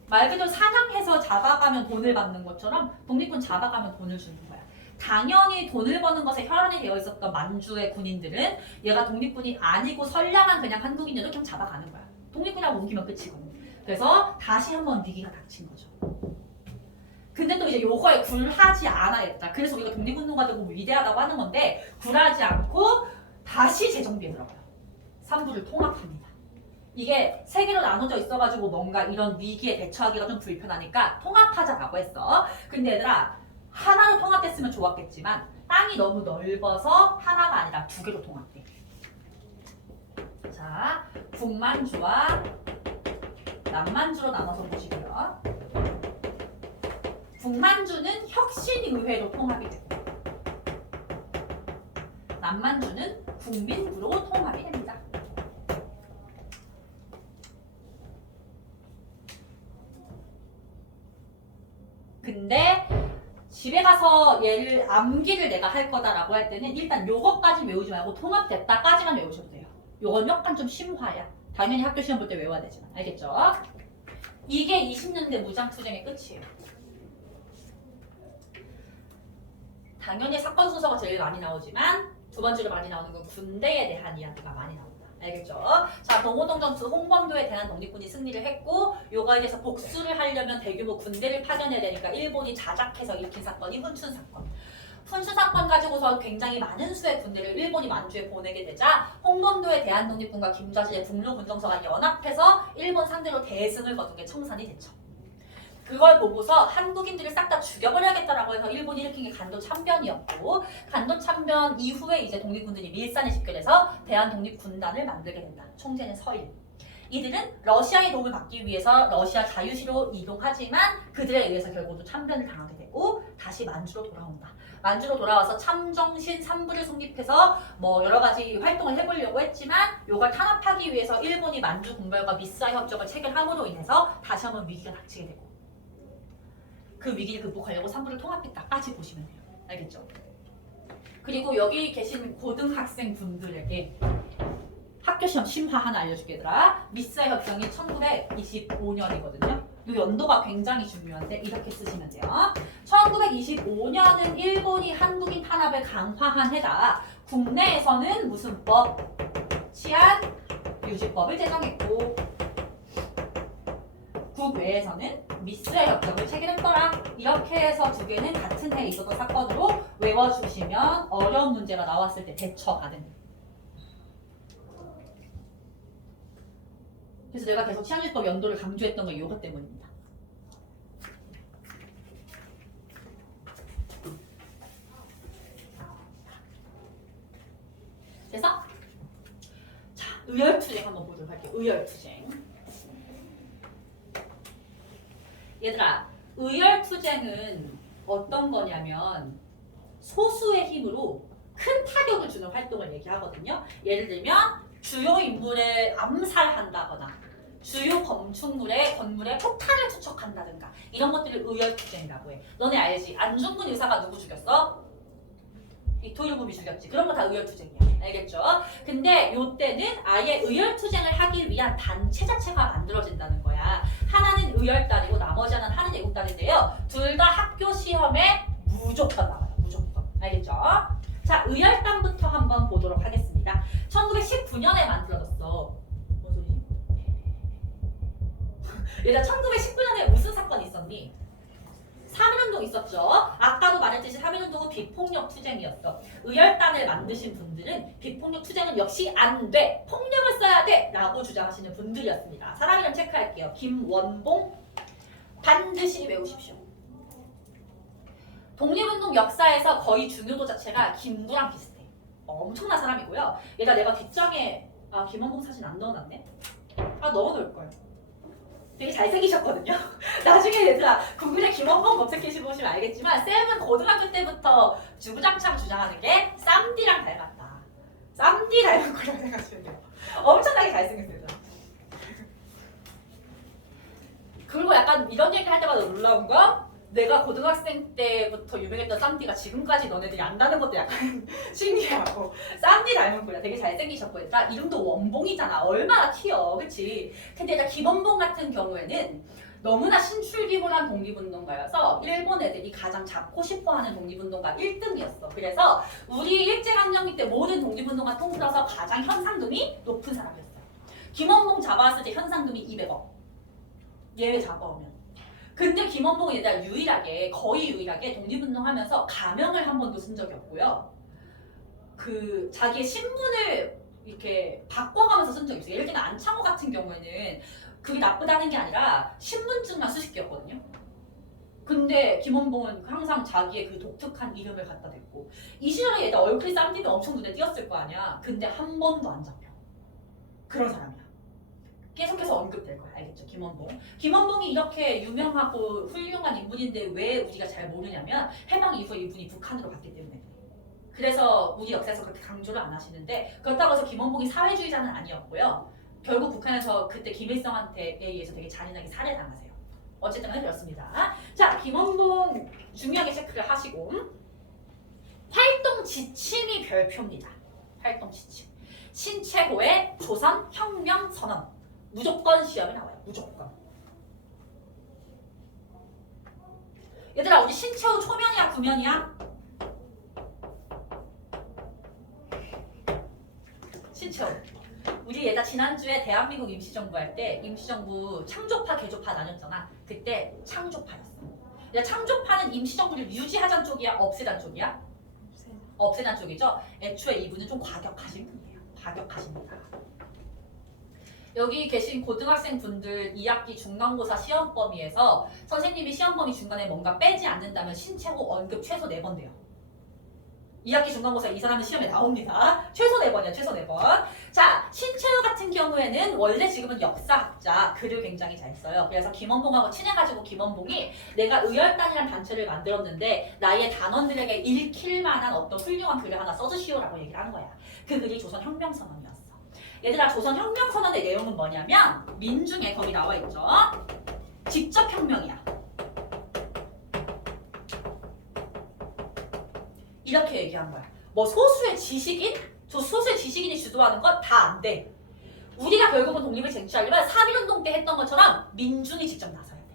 말 그대로 사냥해서 잡아가면 돈을 받는 것처럼 독립군 잡아가면 돈을 주는 거야. 당연히 돈을 버는 것에 혈안이 되어 있었던 만주의 군인들은 얘가 독립군이 아니고 선량한 그냥 한국인들을 그냥 잡아가는 거야. 독립군이라고 우기면 끝이거든. 그래서 다시 한번 위기가 닥친 거죠. 근데 또 이제 요거에 굴하지 않아야겠다. 그래서 우리가 독립운동가들 보고 위대하다고 하는 건데 굴하지 않고 다시 재정비에 들어가요. 3부를 통합합니다. 이게 3개로 나눠져 있어가지고 뭔가 이런 위기에 대처하기가 좀 불편하니까 통합하자라고 했어. 근데 얘들아 하나로 통합했으면 좋았겠지만 땅이 너무 넓어서 하나가 아니라 2개로 통합돼. 자, 북만주와 남만주로 나눠서 보시고요. 북만주는 혁신의회로 통합이 되고 남만주는 국민부로 통합이 됩니다. 근데 집에 가서 따라서 얘를 암기를 내가 할 거다라고 할 때는 일단 요것까지 외우지 말고 통합됐다까지만 외우셔도 돼요. 요건 약간 좀 심화야. 당연히 학교 시험 볼 때 외워야 되지만. 알겠죠? 이게 20년대 무장투쟁의 끝이에요. 당연히 사건 순서가 제일 많이 나오지만 두 번째로 많이 나오는 건 군대에 대한 이야기가 많이 나옵니다. 알겠죠? 자, 동호동전투 홍범도에 대한 독립군이 승리를 했고 요거에 대해서 복수를 하려면 대규모 군대를 파견해야 되니까 일본이 자작해서 일으킨 사건이 훈춘 사건. 훈춘 사건 가지고서 굉장히 많은 수의 군대를 일본이 만주에 보내게 되자 홍범도의 대한독립군과 김좌진의 북로군정서가 연합해서 일본 상대로 대승을 거둔 게 청산이 됐죠. 그걸 보고서 한국인들을 싹 다 죽여버려야겠다라고 해서 일본이 일으킨 게 간도 참변이었고 간도 참변 이후에 이제 독립군들이 밀산에 집결해서 대한독립군단을 만들게 된다. 총재는 서일. 이들은 러시아의 도움을 받기 위해서 러시아 자유시로 이동하지만 그들에 의해서 결국 또 참변을 당하게 되고 다시 만주로 돌아온다. 만주로 돌아와서 참정신 3부를 성립해서 뭐 여러 가지 활동을 해보려고 했지만 이걸 탄압하기 위해서 일본이 만주 군벌과 미스아 협정을 체결함으로 인해서 다시 한번 위기가 닥치게 되고 그 위기를 극복하려고 3부를 통합했다까지 보시면 돼요. 알겠죠? 그리고 여기 계신 고등학생 분들에게 학교 시험 심화 하나 알려줄게 얘들아. 미스아 협정이 1925년이거든요. 이 연도가 굉장히 중요한데 이렇게 쓰시면 돼요. 1925년은 일본이 한국인 탄압을 강화한 해다. 국내에서는 무슨 법? 치안 유지법을 제정했고 국외에서는 미스아 협정을 체결했더라. 이렇게 해서 두 개는 같은 해에 있었던 사건으로 외워주시면 어려운 문제가 나왔을 때 대처 가능. 그래서 내가 계속 치안유지법 연도를 강조했던 건 이것 때문입니다. 그래서 자, 의열투쟁 한번 보도록 할게요. 의열투쟁. 얘들아, 의열투쟁은 어떤 거냐면 소수의 힘으로 큰 타격을 주는 활동을 얘기하거든요. 예를 들면 주요 인물을 암살한다거나 주요 건물에 폭탄을 투척한다든가 이런 것들을 의열투쟁이라고 해. 너네 알지? 안중근 의사가 누구 죽였어? 이토유금이 죽였지. 그런 거 다 의열투쟁이야. 알겠죠? 근데 요때는 아예 의열투쟁을 하기 위한 단체 자체가 만들어진다는 거야. 하나는 의열단이고 나머지 하나는 하는 애국단인데요. 둘 다 학교 시험에 무조건 나와요. 무조건. 알겠죠? 자, 의열단부터 한번 보도록 하겠습니다. 1919년에 만들어졌어. 뭔 소리지? 얘들아, 1919년에 무슨 사건이 있었니? 3.1운동 있었죠. 아까도 말했듯이 3.1운동은 비폭력 투쟁이었어. 의열단을 만드신 분들은 비폭력 투쟁은 역시 안 돼. 폭력을 써야 돼. 라고 주장하시는 분들이었습니다. 사람 이름 체크할게요. 김원봉 반드시 외우십시오. 독립운동 역사에서 거의 중요도 자체가 김구랑 비슷해. 엄청난 사람이고요. 얘가 내가 뒷장에 김원봉 사진 안 넣어놨네? 넣어놓을걸. 되게 잘생기셨거든요. 나중에 얘들아 구글에 김원봉 검색해보시면 알겠지만 쌤은 고등학교 때부터 주구장창 주장하는 게 쌈디랑 닮았다. 쌈디 닮은 거라고 생각하시면 돼요. 엄청나게 잘생겼어요. 그리고 약간 이런 얘기 할 때마다 놀라운 거 내가 고등학생 때부터 유명했던 쌈디가 지금까지 너네들이 안다는 것도 약간 신기하고 쌈디 닮은 거야. 되게 잘생기셨고 일단 이름도 원봉이잖아. 얼마나 튀어. 그치? 근데 일단 김원봉 같은 경우에는 너무나 신출귀몰한 독립운동가여서 일본 애들이 가장 잡고 싶어하는 독립운동가 1등이었어. 그래서 우리 일제강점기 때 모든 독립운동가 통틀어서 가장 현상금이 높은 사람이었어. 김원봉 잡아왔을 때 현상금이 200억. 얘 잡아오면. 근데 김원봉은 얘들아 거의 유일하게 독립운동하면서 가명을 한 번도 쓴 적이 없고요. 그 자기의 신분을 이렇게 바꿔가면서 쓴 적이 있어요. 예를 들면 안창호 같은 경우에는 그게 나쁘다는 게 아니라 신분증만 수십 개였거든요. 근데 김원봉은 항상 자기의 그 독특한 이름을 갖다 댔고 이 시절에 얘들 얼굴이 쌈디면 엄청 눈에 띄었을 거 아니야. 근데 한 번도 안 잡혀. 그런 사람이야. 계속해서 언급될 거야. 알겠죠? 김원봉이 이렇게 유명하고 훌륭한 인물인데 왜 우리가 잘 모르냐면 해방 이후에 이분이 북한으로 갔기 때문에. 그래서 우리 역사에서 그렇게 강조를 안 하시는데 그렇다고 해서 김원봉이 사회주의자는 아니었고요. 결국 북한에서 그때 김일성한테 의해서 되게 잔인하게 살해당하세요. 어쨌든 해드렸습니다. 자, 김원봉 중요하게 체크를 하시고 활동 지침이 별표입니다. 활동 지침. 신채호의 조선 혁명 선언. 무조건 시험에 나와요. 무조건. 얘들아 우리 신채호 초면이야 구면이야? 신채호. 우리 얘가 지난주에 대한민국 임시정부 할 때 임시정부 창조파 개조파 나눴잖아. 그때 창조파였어. 얘 창조파는 임시정부를 유지하자는 쪽이야? 없애자는 쪽이야? 없애자는 쪽이죠. 애초에 이분은 좀 과격하신 분이에요. 과격하십니다. 여기 계신 고등학생 분들 2학기 중간고사 시험 범위에서 선생님이 시험 범위 중간에 뭔가 빼지 않는다면 신채호 언급 최소 4번 돼요. 2학기 중간고사 이 사람은 시험에 나옵니다. 최소 4번이야. 최소 4번. 자, 신채호 같은 경우에는 원래 지금은 역사학자, 글을 굉장히 잘 써요. 그래서 김원봉하고 친해가지고 김원봉이 내가 의열단이라는 단체를 만들었는데 나의 단원들에게 읽힐 만한 어떤 훌륭한 글을 하나 써주시오라고 얘기를 하는 거야. 그 글이 조선혁명선언이었어. 얘들아 조선혁명선언의 내용은 뭐냐면 민중에 거기 나와 있죠. 직접 혁명이야. 이렇게 얘기한 거야. 뭐 소수의 지식인? 저 소수의 지식인이 주도하는 건 다 안 돼. 우리가 결국은 독립을 쟁취하려면 3.1운동 때 했던 것처럼 민중이 직접 나서야 돼.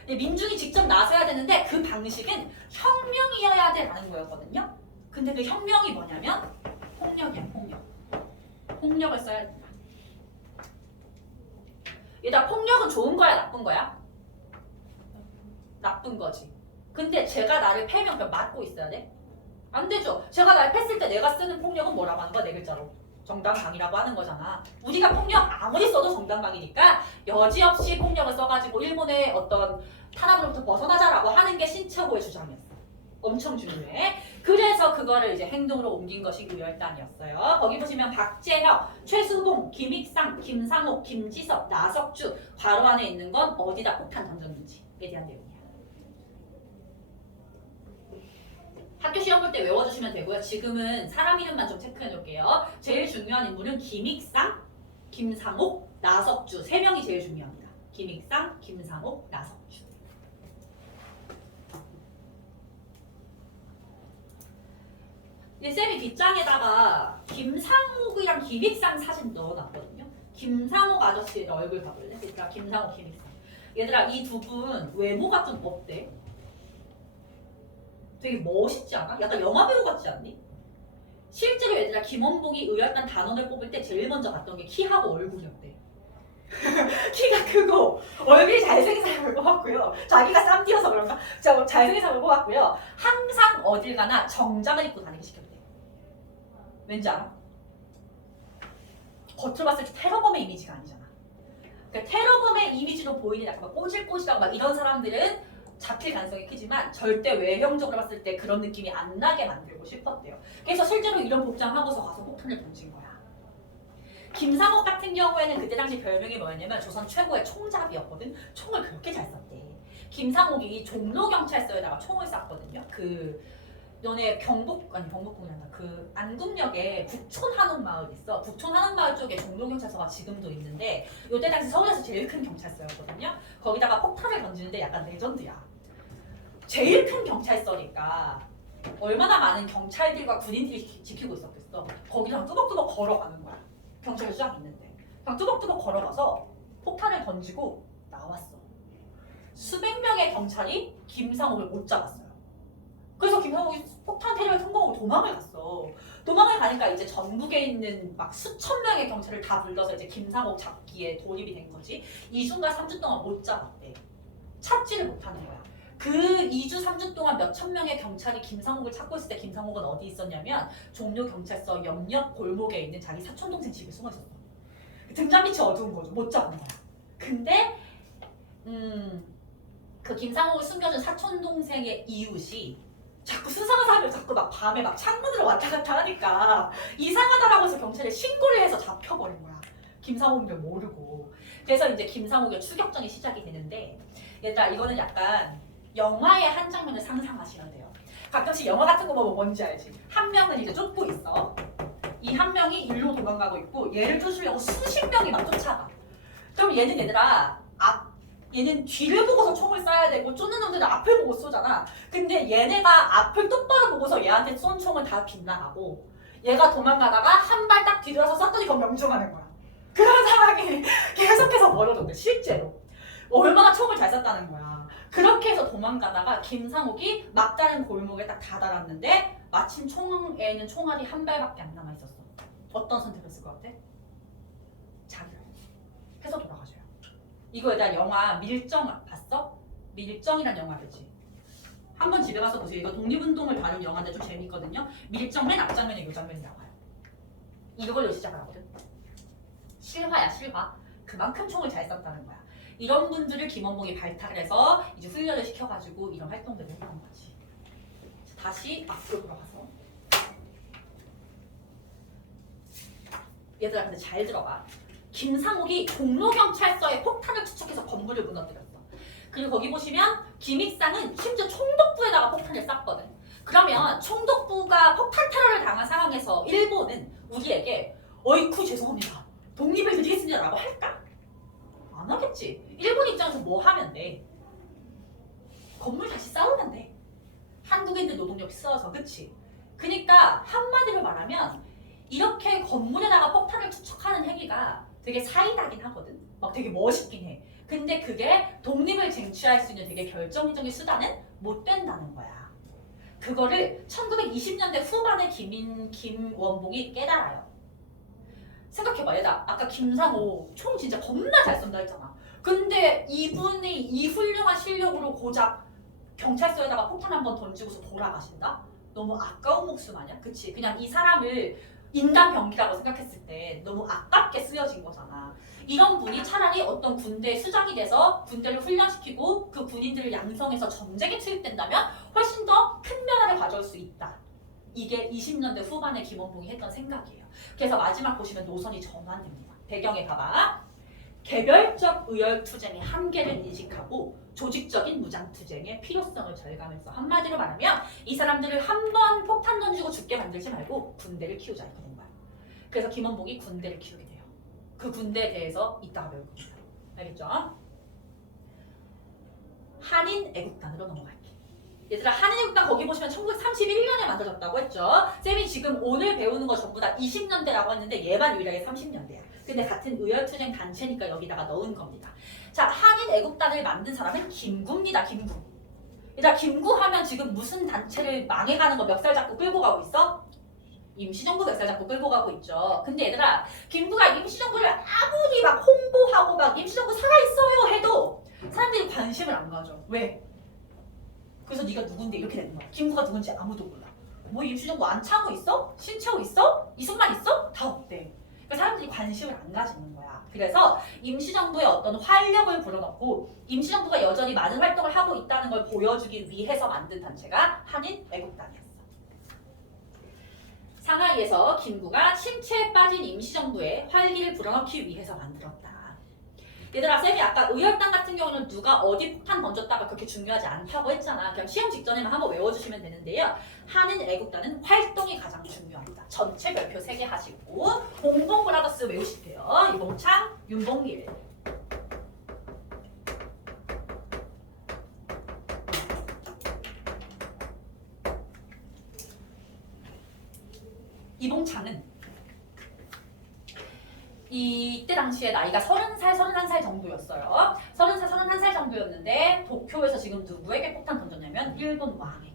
근데 민중이 직접 나서야 되는데 그 방식은 혁명이어야 돼라는 거였거든요. 근데 그 혁명이 뭐냐면 폭력이야. 폭력. 폭력을 써야 된다. 얘들아 폭력은 좋은 거야 나쁜 거야? 나쁜 거지. 근데 제가 나를 패면 그럼 맞고 있어야 돼? 안 되죠. 제가 날 팼을 때 내가 쓰는 폭력은 뭐라고 하는 거야? 4글자로. 정당방위라고 하는 거잖아. 우리가 폭력 아무리 써도 정당방위니까 여지없이 폭력을 써가지고 일본의 어떤 탄압으로부터 벗어나자라고 하는 게 신채호의 주장이었어. 엄청 중요해. 그래서 그거를 이제 행동으로 옮긴 것이 의열단이었어요. 거기 보시면 박재혁, 최수봉, 김익상, 김상옥, 김지섭, 나석주 괄호 안에 있는 건 어디다 폭탄 던졌는지에 대한 내용이야. 학교 시험 볼 때 외워주시면 되고요. 지금은 사람 이름만 좀 체크해 놓을게요. 제일 중요한 인물은 김익상, 김상옥, 나석주 3명이 제일 중요합니다. 김익상, 김상옥, 나석주. 쌤이 뒷장에다가 김상옥이랑 김익상 사진 넣어놨거든요. 김상옥 아저씨의 얼굴 봐볼래? 얘들아 김상옥, 김익상. 얘들아 이 두 분 외모가 좀 어때? 되게 멋있지 않아? 약간 영화배우 같지 않니? 실제로 얘들아 김원봉이 의열단 단원을 뽑을 때 제일 먼저 봤던 게 키하고 얼굴이었대. 키가 크고 얼굴이 잘생긴 사람을 뽑았고요. 자기가 쌈디여서 그런가? 잘생긴 사람을 뽑았고요. 항상 어딜 가나 정장을 입고 다니게 시켰대. 왠지 알아? 겉으로 봤을 때 테러범의 이미지가 아니잖아. 그러니까 테러범의 이미지로 보이는 약간 막 꼬질꼬질하고 막 이런 사람들은 잡힐 가능성이 크지만 절대 외형적으로 봤을 때 그런 느낌이 안 나게 만들고 싶었대요. 그래서 실제로 이런 복장하고서 가서 폭탄을 던진 거야. 김상옥 같은 경우에는 그때 당시 별명이 뭐였냐면 조선 최고의 총잡이였거든. 총을 그렇게 잘 쐈대. 김상옥이 종로경찰서에다가 총을 쐈거든요. 너네 경복궁이란다. 그 안국역에 북촌 한옥마을 있어. 북촌 한옥마을 쪽에 종로경찰서가 지금도 있는데 요때 당시 서울에서 제일 큰 경찰서였거든요. 거기다가 폭탄을 던지는데 약간 레전드야. 제일 큰 경찰서니까 얼마나 많은 경찰들과 군인들이 지키고 있었겠어. 거기랑 뚜벅뚜벅 걸어가는 거야. 경찰서장 있는데 그냥 뚜벅뚜벅 걸어가서 폭탄을 던지고 나왔어. 수백 명의 경찰이 김상옥을 못 잡았어요. 그래서 김상옥이 폭탄 테러에 성공하고 도망을 갔어. 도망을 가니까 이제 전국에 있는 막 수천 명의 경찰을 다 불러서 이제 김상옥 잡기에 돌입이 된 거지. 2주인가 3주 동안 못 잡았대. 찾지를 못하는 거야. 그 2주 3주 동안 몇천 명의 경찰이 김상옥을 찾고 있을 때 김상옥은 어디 있었냐면 종로경찰서 옆옆 골목에 있는 자기 사촌동생 집에 숨어 있었어. 등잔빛이 어두운 거죠. 못 잡은 거야. 근데 그 김상옥을 숨겨준 사촌동생의 이웃이 자꾸 수상한 사람을 자꾸 막 밤에 막 창문으로 왔다 갔다 하니까 이상하다라고 해서 경찰에 신고를 해서 잡혀버린 거야. 김상옥인 걸 모르고. 그래서 이제 김상옥의 추격전이 시작이 되는데 얘들아 이거는 약간 영화의 한 장면을 상상하시면 돼요. 가끔씩 영화 같은 거 보면 뭔지 알지? 한 명은 이제 쫓고 있어. 이 한 명이 일로 도망가고 있고 얘를 쫓으려고 수십 명이 막 쫓아가. 그럼 얘는 얘들아 얘는 뒤를 보고서 총을 쏴야 되고 쫓는 놈들은 앞을 보고 쏘잖아. 근데 얘네가 앞을 똑바로 보고서 얘한테 쏜 총은 다 빗나가고 얘가 도망가다가 한 발 딱 뒤돌아서 쐈더니 그건 명중하는 거야. 그런 상황이 계속해서 벌어졌대 실제로. 얼마나 총을 잘 쐈다는 거야. 그렇게 해서 도망가다가 김상욱이 막다른 골목에 딱 다다랐는데 마침 총에는 총알이 한 발밖에 안 남아있었어. 어떤 선택을 했을 것 같아? 자기를 해서 돌아가셔요. 이거에다 영화 밀정 봤어? 밀정이란 영화 알지? 한번 집에 가서 보세요. 이거 독립운동을 다룬 영화인데 좀 재밌거든요. 밀정 맨 앞장면에 이 장면이 나와요. 이걸로 시작을 하거든. 실화야 실화. 그만큼 총을 잘 쐈다는 거야. 이런 분들을 김원봉이 발탁을 해서 이제 훈련을 시켜가지고 이런 활동들을 해온 거지. 다시 앞으로 돌아가서 얘들아 근데 잘 들어봐. 김상욱이 종로경찰서에 폭탄을 투척해서 건물을 무너뜨렸어. 그리고 거기 보시면 김익상은 심지어 총독부에다가 폭탄을 쐈거든. 그러면 총독부가 폭탄 테러를 당한 상황에서 일본은 우리에게 어이쿠 죄송합니다. 독립을 드리겠습니다 라고 할까? 안 하겠지. 일본 입장에서 뭐 하면 돼? 건물 다시 쌓으면 돼. 한국인들 노동력 써서 그치? 그러니까 한마디로 말하면 이렇게 건물에다가 폭탄을 투척하는 행위가 되게 사이다긴 하거든. 막 되게 멋있긴 해. 근데 그게 독립을 쟁취할 수 있는 되게 결정적인 수단은 못 된다는 거야. 그거를 1920년대 후반에 김원봉이 깨달아요. 생각해봐. 얘들아 아까 김상호 총 진짜 겁나 잘 쏜다 했잖아. 근데 이분이 이 훌륭한 실력으로 고작 경찰서에다가 폭탄 한번 던지고서 돌아가신다? 너무 아까운 목숨 아니야? 그치? 그냥 이 사람을 인간 병기라고 생각했을 때 너무 아깝게 쓰여진 거잖아. 이런 분이 차라리 어떤 군대 수장이 돼서 군대를 훈련시키고 그 군인들을 양성해서 전쟁에 투입된다면 훨씬 더 큰 변화를 가져올 수 있다. 이게 20년대 후반에 김원봉이 했던 생각이에요. 그래서 마지막 보시면 노선이 전환됩니다. 배경에 가봐. 개별적 의열투쟁의 한계를 인식하고 조직적인 무장투쟁의 필요성을 절감해서 한마디로 말하면 이 사람들을 한 번 폭탄 던지고 죽게 만들지 말고 군대를 키우자 이런 거야. 그래서 김원봉이 군대를 키우게 돼요. 그 군대에 대해서 이따가 배울 겁니다. 알겠죠? 한인 애국단으로 넘어갈게. 얘들아 한인애국단 거기 보시면 1931년에 만들어졌다고 했죠. 쌤이 지금 오늘 배우는 거 전부 다 20년대라고 했는데 얘만 유일하게 30년대야. 근데 같은 의열투쟁 단체니까 여기다가 넣은 겁니다. 자, 한인애국단을 만든 사람은 김구입니다. 김구. 얘들아 김구 하면 지금 무슨 단체를 망해가는 거 멱살 잡고 끌고 가고 있어? 임시정부 멱살 잡고 끌고 가고 있죠. 근데 얘들아 김구가 임시정부를 아무리 막 홍보하고 막 임시정부 살아있어요 해도 사람들이 관심을 안 가져. 왜? 그래서 네가 누군데 이렇게 되는 거야. 김구가 누군지 아무도 몰라. 뭐 임시정부 안창호 있어? 신채호 있어? 이승만 있어? 다 없대. 그러니까 사람들이 관심을 안 가지는 거야. 그래서 임시정부의 어떤 활력을 불어넣고 임시정부가 여전히 많은 활동을 하고 있다는 걸 보여주기 위해서 만든 단체가 한인애국단이었어. 상하이에서 김구가 침체에 빠진 임시정부에 활기를 불어넣기 위해서 만들었다. 얘들아 쌤이 아까 의열단 같은 경우는 누가 어디 폭탄 던졌다가 그렇게 중요하지 않다고 했잖아. 그냥 시험 직전에만 한번 외워주시면 되는데요. 한인애국단은 활동이 가장 중요합니다. 전체 별표 3개 하시고 봉봉브라더스 외우실게요. 이봉창, 윤봉길. 이봉창은 이때 당시에 나이가 30살, 31살 정도였어요. 30살, 31살 정도였는데 도쿄에서 지금 누구에게 폭탄 던졌냐면 일본 왕에게.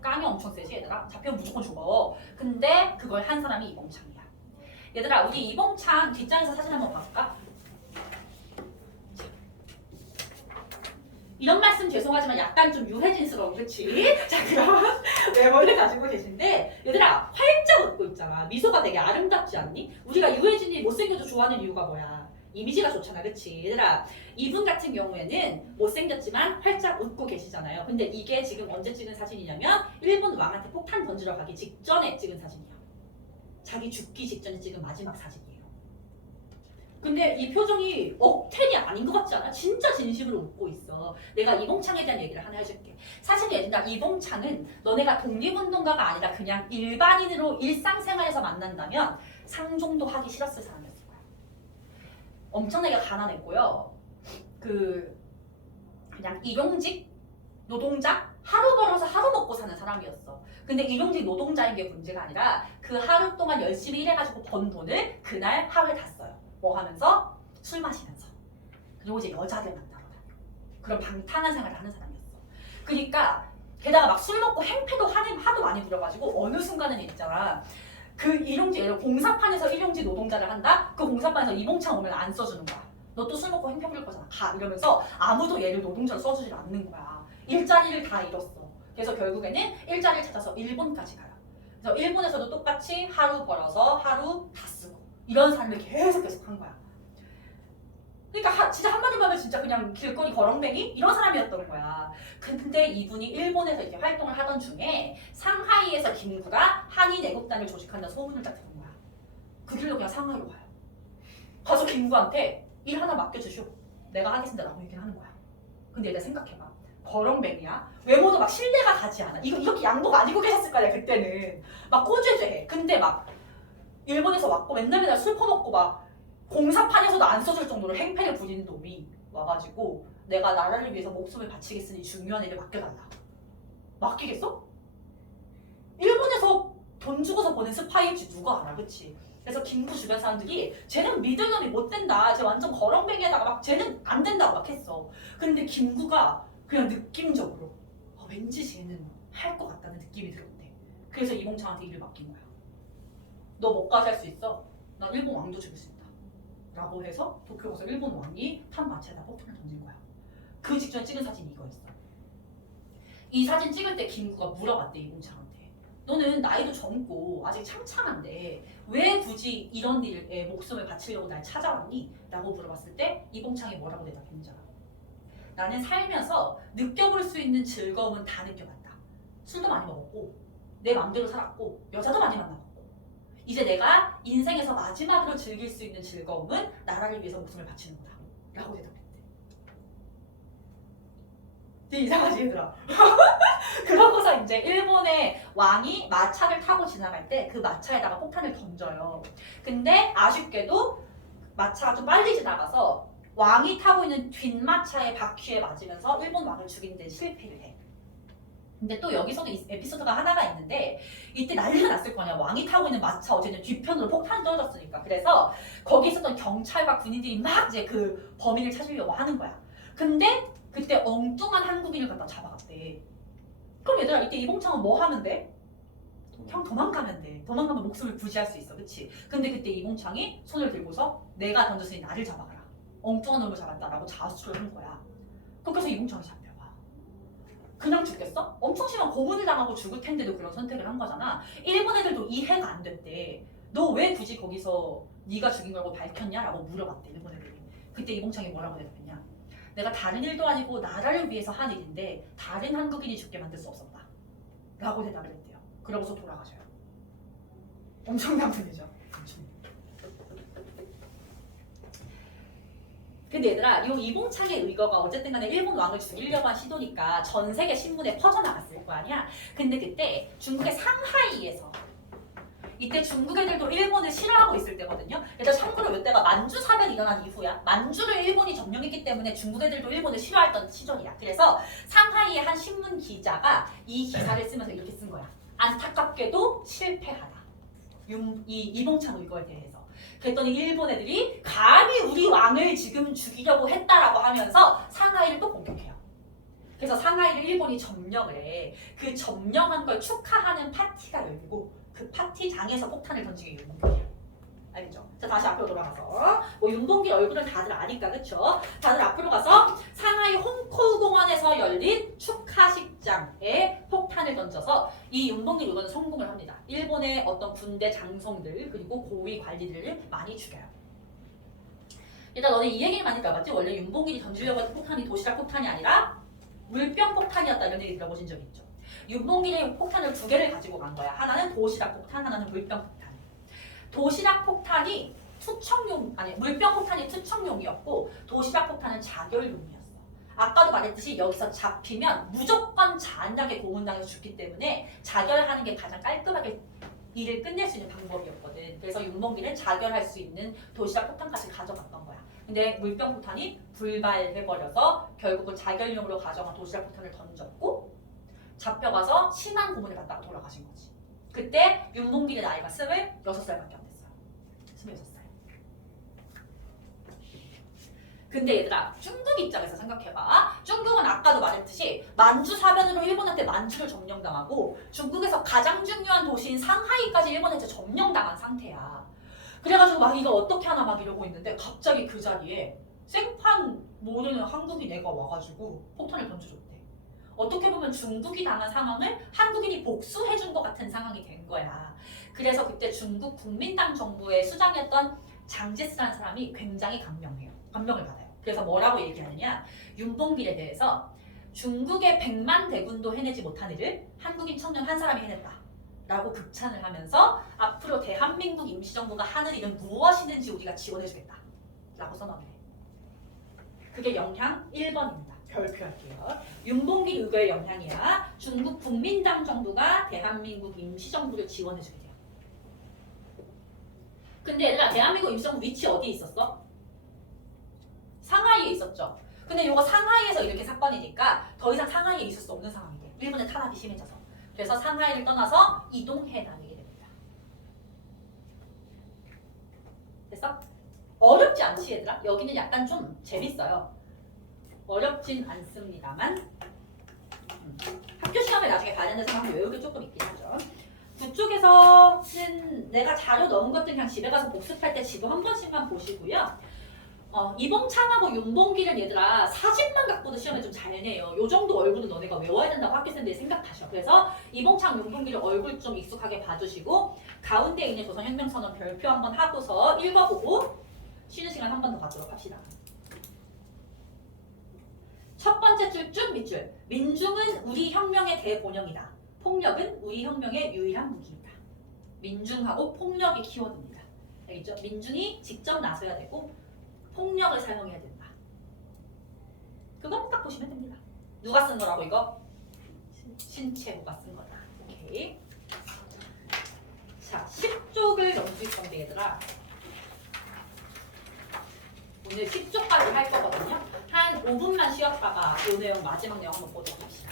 깡이 엄청 세지 얘들아. 잡히면 무조건 죽어. 근데 그걸 한 사람이 이봉창이야. 얘들아 우리 이봉창 뒷장에서 사진 한번 봐볼까? 이런 말씀 죄송하지만 약간 좀 유해진스러운 그치? 자 그럼 메모를 가지고 계신데 얘들아 활짝 웃고 있잖아. 미소가 되게 아름답지 않니? 우리가 유해진이 못생겨도 좋아하는 이유가 뭐야? 이미지가 좋잖아 그치? 얘들아 이분 같은 경우에는 못생겼지만 활짝 웃고 계시잖아요. 근데 이게 지금 언제 찍은 사진이냐면 일본 왕한테 폭탄 던지러 가기 직전에 찍은 사진이야. 자기 죽기 직전에 찍은 마지막 사진이에요. 근데 이 표정이 억텐이 아닌 것 같지 않아? 진짜 진심으로 웃고 있어. 내가 이봉창에 대한 얘기를 하나 해줄게. 사실 얘들아 이봉창은 너네가 독립운동가가 아니라 그냥 일반인으로 일상생활에서 만난다면 상종도 하기 싫었을 사람이었을 거야. 엄청나게 가난했고요. 그냥 일용직 노동자 하루 벌어서 하루 먹고 사는 사람이었어. 근데 일용직 노동자인 게 문제가 아니라 그 하루 동안 열심히 일해가지고 번 돈을 그날 하루에 다 써요. 뭐 하면서? 술 마시면서. 그리고 이제 여자들 만나러 다녀. 그런 방탕한 생활을 하는 사람이었어. 그러니까 게다가 막 술 먹고 행패도 하도 많이 부려가지고 어느 순간은 있잖아. 그 일용직, 예를 들어 공사판에서 일용직 노동자를 한다? 그 공사판에서 이봉창 오면 안 써주는 거야. 너 또 술 먹고 행패 부릴 거잖아. 가. 이러면서 아무도 얘를 노동자로 써주질 않는 거야. 일자리를 다 잃었어. 그래서 결국에는 일자리를 찾아서 일본까지 가요. 그래서 일본에서도 똑같이 하루 벌어서 하루 다 쓰고 이런 삶을 계속 한 거야. 그러니까 진짜 한마디로 하면 진짜 그냥 길거리 거렁뱅이 이런 사람이었던 거야. 근데 이분이 일본에서 이제 활동을 하던 중에 상하이에서 김구가 한인 애국단을 조직한다는 소문을 딱 들은 거야. 그 길로 그냥 상하이로 가요. 가서 김구한테 일 하나 맡겨주시오. 내가 하겠습니다 라고 얘기를 하는 거야. 근데 얘들 생각해봐. 거렁뱅이야. 외모도 막 신뢰가 가지 않아. 이렇게 양복 안 입고 계셨을 거 아니야 그때는. 막 꼬죄죄해. 근데 막 일본에서 왔고 맨날 술 퍼먹고 막 공사판에서도 안 써줄 정도로 행패를 부리는 놈이 와가지고 내가 나라를 위해서 목숨을 바치겠으니 중요한 일을 맡겨달라. 맡기겠어? 일본에서 돈 주고서 보낸 스파이일지 누가 알아, 그치? 그래서 김구 주변 사람들이 쟤는 믿을 놈이 못 된다. 쟤 완전 거렁뱅이에다가 막 쟤는 안 된다고 막 했어. 근데 김구가 그냥 느낌적으로 왠지 쟤는 할 것 같다는 느낌이 들었대. 그래서 이봉창한테 일을 맡긴 거야. 너 뭐까지 할 수 있어? 나 일본 왕도 죽일 수 있다. 라고 해서 도쿄 가서 일본 왕이 탄 마차에다 폭탄을 던진 거야. 그 직전에 찍은 사진이 이거였어. 이 사진 찍을 때 김구가 물어봤대 이봉창한테. 너는 나이도 젊고 아직 창창한데 왜 굳이 이런 일에 목숨을 바치려고 날 찾아왔니? 라고 물어봤을 때 이봉창이 뭐라고 대답했는지 알아? 나는 살면서 느껴볼 수 있는 즐거움은 다 느껴봤다. 술도 많이 먹었고 내 맘대로 살았고 여자도 많이 만나봤고 이제 내가 인생에서 마지막으로 즐길 수 있는 즐거움은 나라를 위해서 목숨을 바치는 거다. 라고 대답했대. 되게 이상하지 얘들아. 그러고서 이제 일본의 왕이 마차를 타고 지나갈 때 그 마차에다가 폭탄을 던져요. 근데 아쉽게도 마차가 좀 빨리 지나가서 왕이 타고 있는 뒷마차의 바퀴에 맞으면서 일본 왕을 죽이는 데 실패를 해. 근데 또 여기서도 이 에피소드가 하나가 있는데 이때 난리가 났을 거냐. 왕이 타고 있는 마차 어쨌든 뒤편으로 폭탄이 떨어졌으니까. 그래서 거기 있었던 경찰과 군인들이 막 이제 그 범인을 찾으려고 하는 거야. 근데 그때 엉뚱한 한국인을 갖다 잡아갔대. 그럼 얘들아 이때 이봉창은 뭐 하면 돼? 그냥 도망가면 돼. 도망가면 목숨을 부지할 수 있어. 그치? 근데 그때 이봉창이 손을 들고서 내가 던졌으니 나를 잡아가라. 엉뚱한 놈을 잡았다라고 자수를 한 거야. 그래서 이봉창이 잡혀가. 그냥 죽겠어? 엄청 심한 고문을 당하고 죽을 텐데도 그런 선택을 한 거잖아. 일본 애들도 이해가 안 됐대. 너 왜 굳이 거기서 네가 죽인 거라고 밝혔냐? 라고 물어봤대 일본 애들이. 그때 이봉창이 뭐라고 대답했냐? 내가 다른 일도 아니고 나라를 위해서 한 일인데 다른 한국인이 죽게 만들 수 없었다. 라고 대답을 했대요. 그러고서 돌아가셔요. 엄청난 분이죠. 근데 얘들아 이 이봉창의 의거가 어쨌든 간에 일본 왕을 죽이려고 한 시도니까 전 세계 신문에 퍼져나갔을 거 아니야. 근데 그때 중국의 상하이에서 이때 중국 애들도 일본을 싫어하고 있을 때거든요. 일단 참고로 이때가 만주 사변이 일어난 이후야. 만주를 일본이 점령했기 때문에 중국 애들도 일본을 싫어했던 시절이야. 그래서 상하이의 한 신문 기자가 이 기사를 쓰면서 이렇게 쓴 거야. 안타깝게도 실패하다. 이 이봉창 의거에 대해서. 그랬더니 일본 애들이 감히 우리 왕을 지금 죽이려고 했다라고 하면서 상하이를 또 공격해요. 그래서 상하이를 일본이 점령을 해. 그 점령한 걸 축하하는 파티가 열리고 그 파티장에서 폭탄을 던진 게 윤봉길이야. 알겠죠? 자 다시 앞으로 돌아가서 뭐 윤봉길 얼굴은 다들 아니까 그쵸? 다들 앞으로 가서 상하이 홍코우공원에서 열린 축하식장에 폭탄을 던져서 이 윤봉길 의원은 성공을 합니다. 일본의 어떤 군대 장성들 그리고 고위 관리들을 많이 죽여요. 일단 너네 이 얘기를 많이 들어봤지? 원래 윤봉길이 던지려고 했던 폭탄이 도시락 폭탄이 아니라 물병 폭탄이었다 이런 얘기 들어보신 적 있죠? 윤봉길이 폭탄을 2개를 가지고 간 거야. 하나는 도시락 폭탄, 하나는 물병 폭탄. 도시락 폭탄이 물병 폭탄이 투척용이었고 도시락 폭탄은 자결용이었어. 아까도 말했듯이 여기서 잡히면 무조건 잔인하게 고문당해서 죽기 때문에 자결하는 게 가장 깔끔하게 일을 끝낼 수 있는 방법이었거든. 그래서 윤봉길은 자결할 수 있는 도시락 포탄까지 가져갔던 거야. 근데 물병 포탄이 불발해버려서 결국은 자결용으로 가져간 도시락 포탄을 던졌고 잡혀가서 신안 고문을 받다가 돌아가신 거지. 그때 윤봉길의 나이가 26살밖에 안 됐어요. 26살. 근데 얘들아 중국 입장에서 생각해봐. 중국은 아까도 말했듯이 만주 사변으로 일본한테 만주를 점령당하고 중국에서 가장 중요한 도시인 상하이까지 일본한테 점령당한 상태야. 그래가지고 막 이거 어떻게 하나 막 이러고 있는데 갑자기 그 자리에 생판 모르는 한국인 애가 와가지고 폭탄을 던져줬대. 어떻게 보면 중국이 당한 상황을 한국인이 복수해준 것 같은 상황이 된 거야. 그래서 그때 중국 국민당 정부의 수장이었던 장제스라는 사람이 굉장히 감명을 받아요. 그래서 뭐라고 얘기하느냐, 윤봉길에 대해서 중국의 100만 대군도 해내지 못한 일을 한국인 청년 한 사람이 해냈다 라고 극찬을 하면서 앞으로 대한민국 임시정부가 하는 일은 무엇이든지 우리가 지원해주겠다 라고 선언해. 그게 영향 1번입니다. 별표할게요. 윤봉길 의거의 영향이야. 중국 국민당 정부가 대한민국 임시정부를 지원해주게 돼요. 근데 얘들아 대한민국 임시정부 위치 어디에 있었어? 상하이에 있었죠. 근데 이거 상하이에서 이렇게 사건이니까 더 이상 상하이에 있을 수 없는 상황이 돼. 일본의 탄압이 심해져서. 그래서 상하이를 떠나서 이동해 다니게 됩니다. 됐어? 어렵지 않지 얘들아? 여기는 약간 좀 재밌어요. 어렵진 않습니다만 학교 시험에 나중에 관련돼서 한번 외우기 조금 있긴 하죠. 그쪽에서는 내가 자료 넣은 것들 그냥 집에 가서 복습할 때 지도 한 번씩만 보시고요. 이봉창하고 윤봉길은 얘들아 사진만 갖고도 시험에 좀 잘 내요. 요 정도 얼굴은 너네가 외워야 된다고 학교생들이 생각하셔. 그래서 이봉창, 윤봉길을 얼굴 좀 익숙하게 봐주시고 가운데 있는 조선혁명선언 별표 한번 하고서 읽어보고 쉬는 시간 한 번 더 갖도록 합시다. 첫 번째 줄 쭉 밑줄. 민중은 우리 혁명의 대본영이다. 폭력은 우리 혁명의 유일한 무기이다. 민중하고 폭력이 키워드입니다. 알겠죠? 민중이 직접 나서야 되고 폭력을 사용해야 된다. 그건 딱 보시면 됩니다. 누가 쓴 거라고 이거? 신채호가 쓴 거다. 오케이. 자, 10쪽을 넘길 건데 얘들아. 오늘 10쪽까지 할 거거든요. 한 5분만 쉬었다가 이 내용 마지막 내용 한번 보도록 합시다.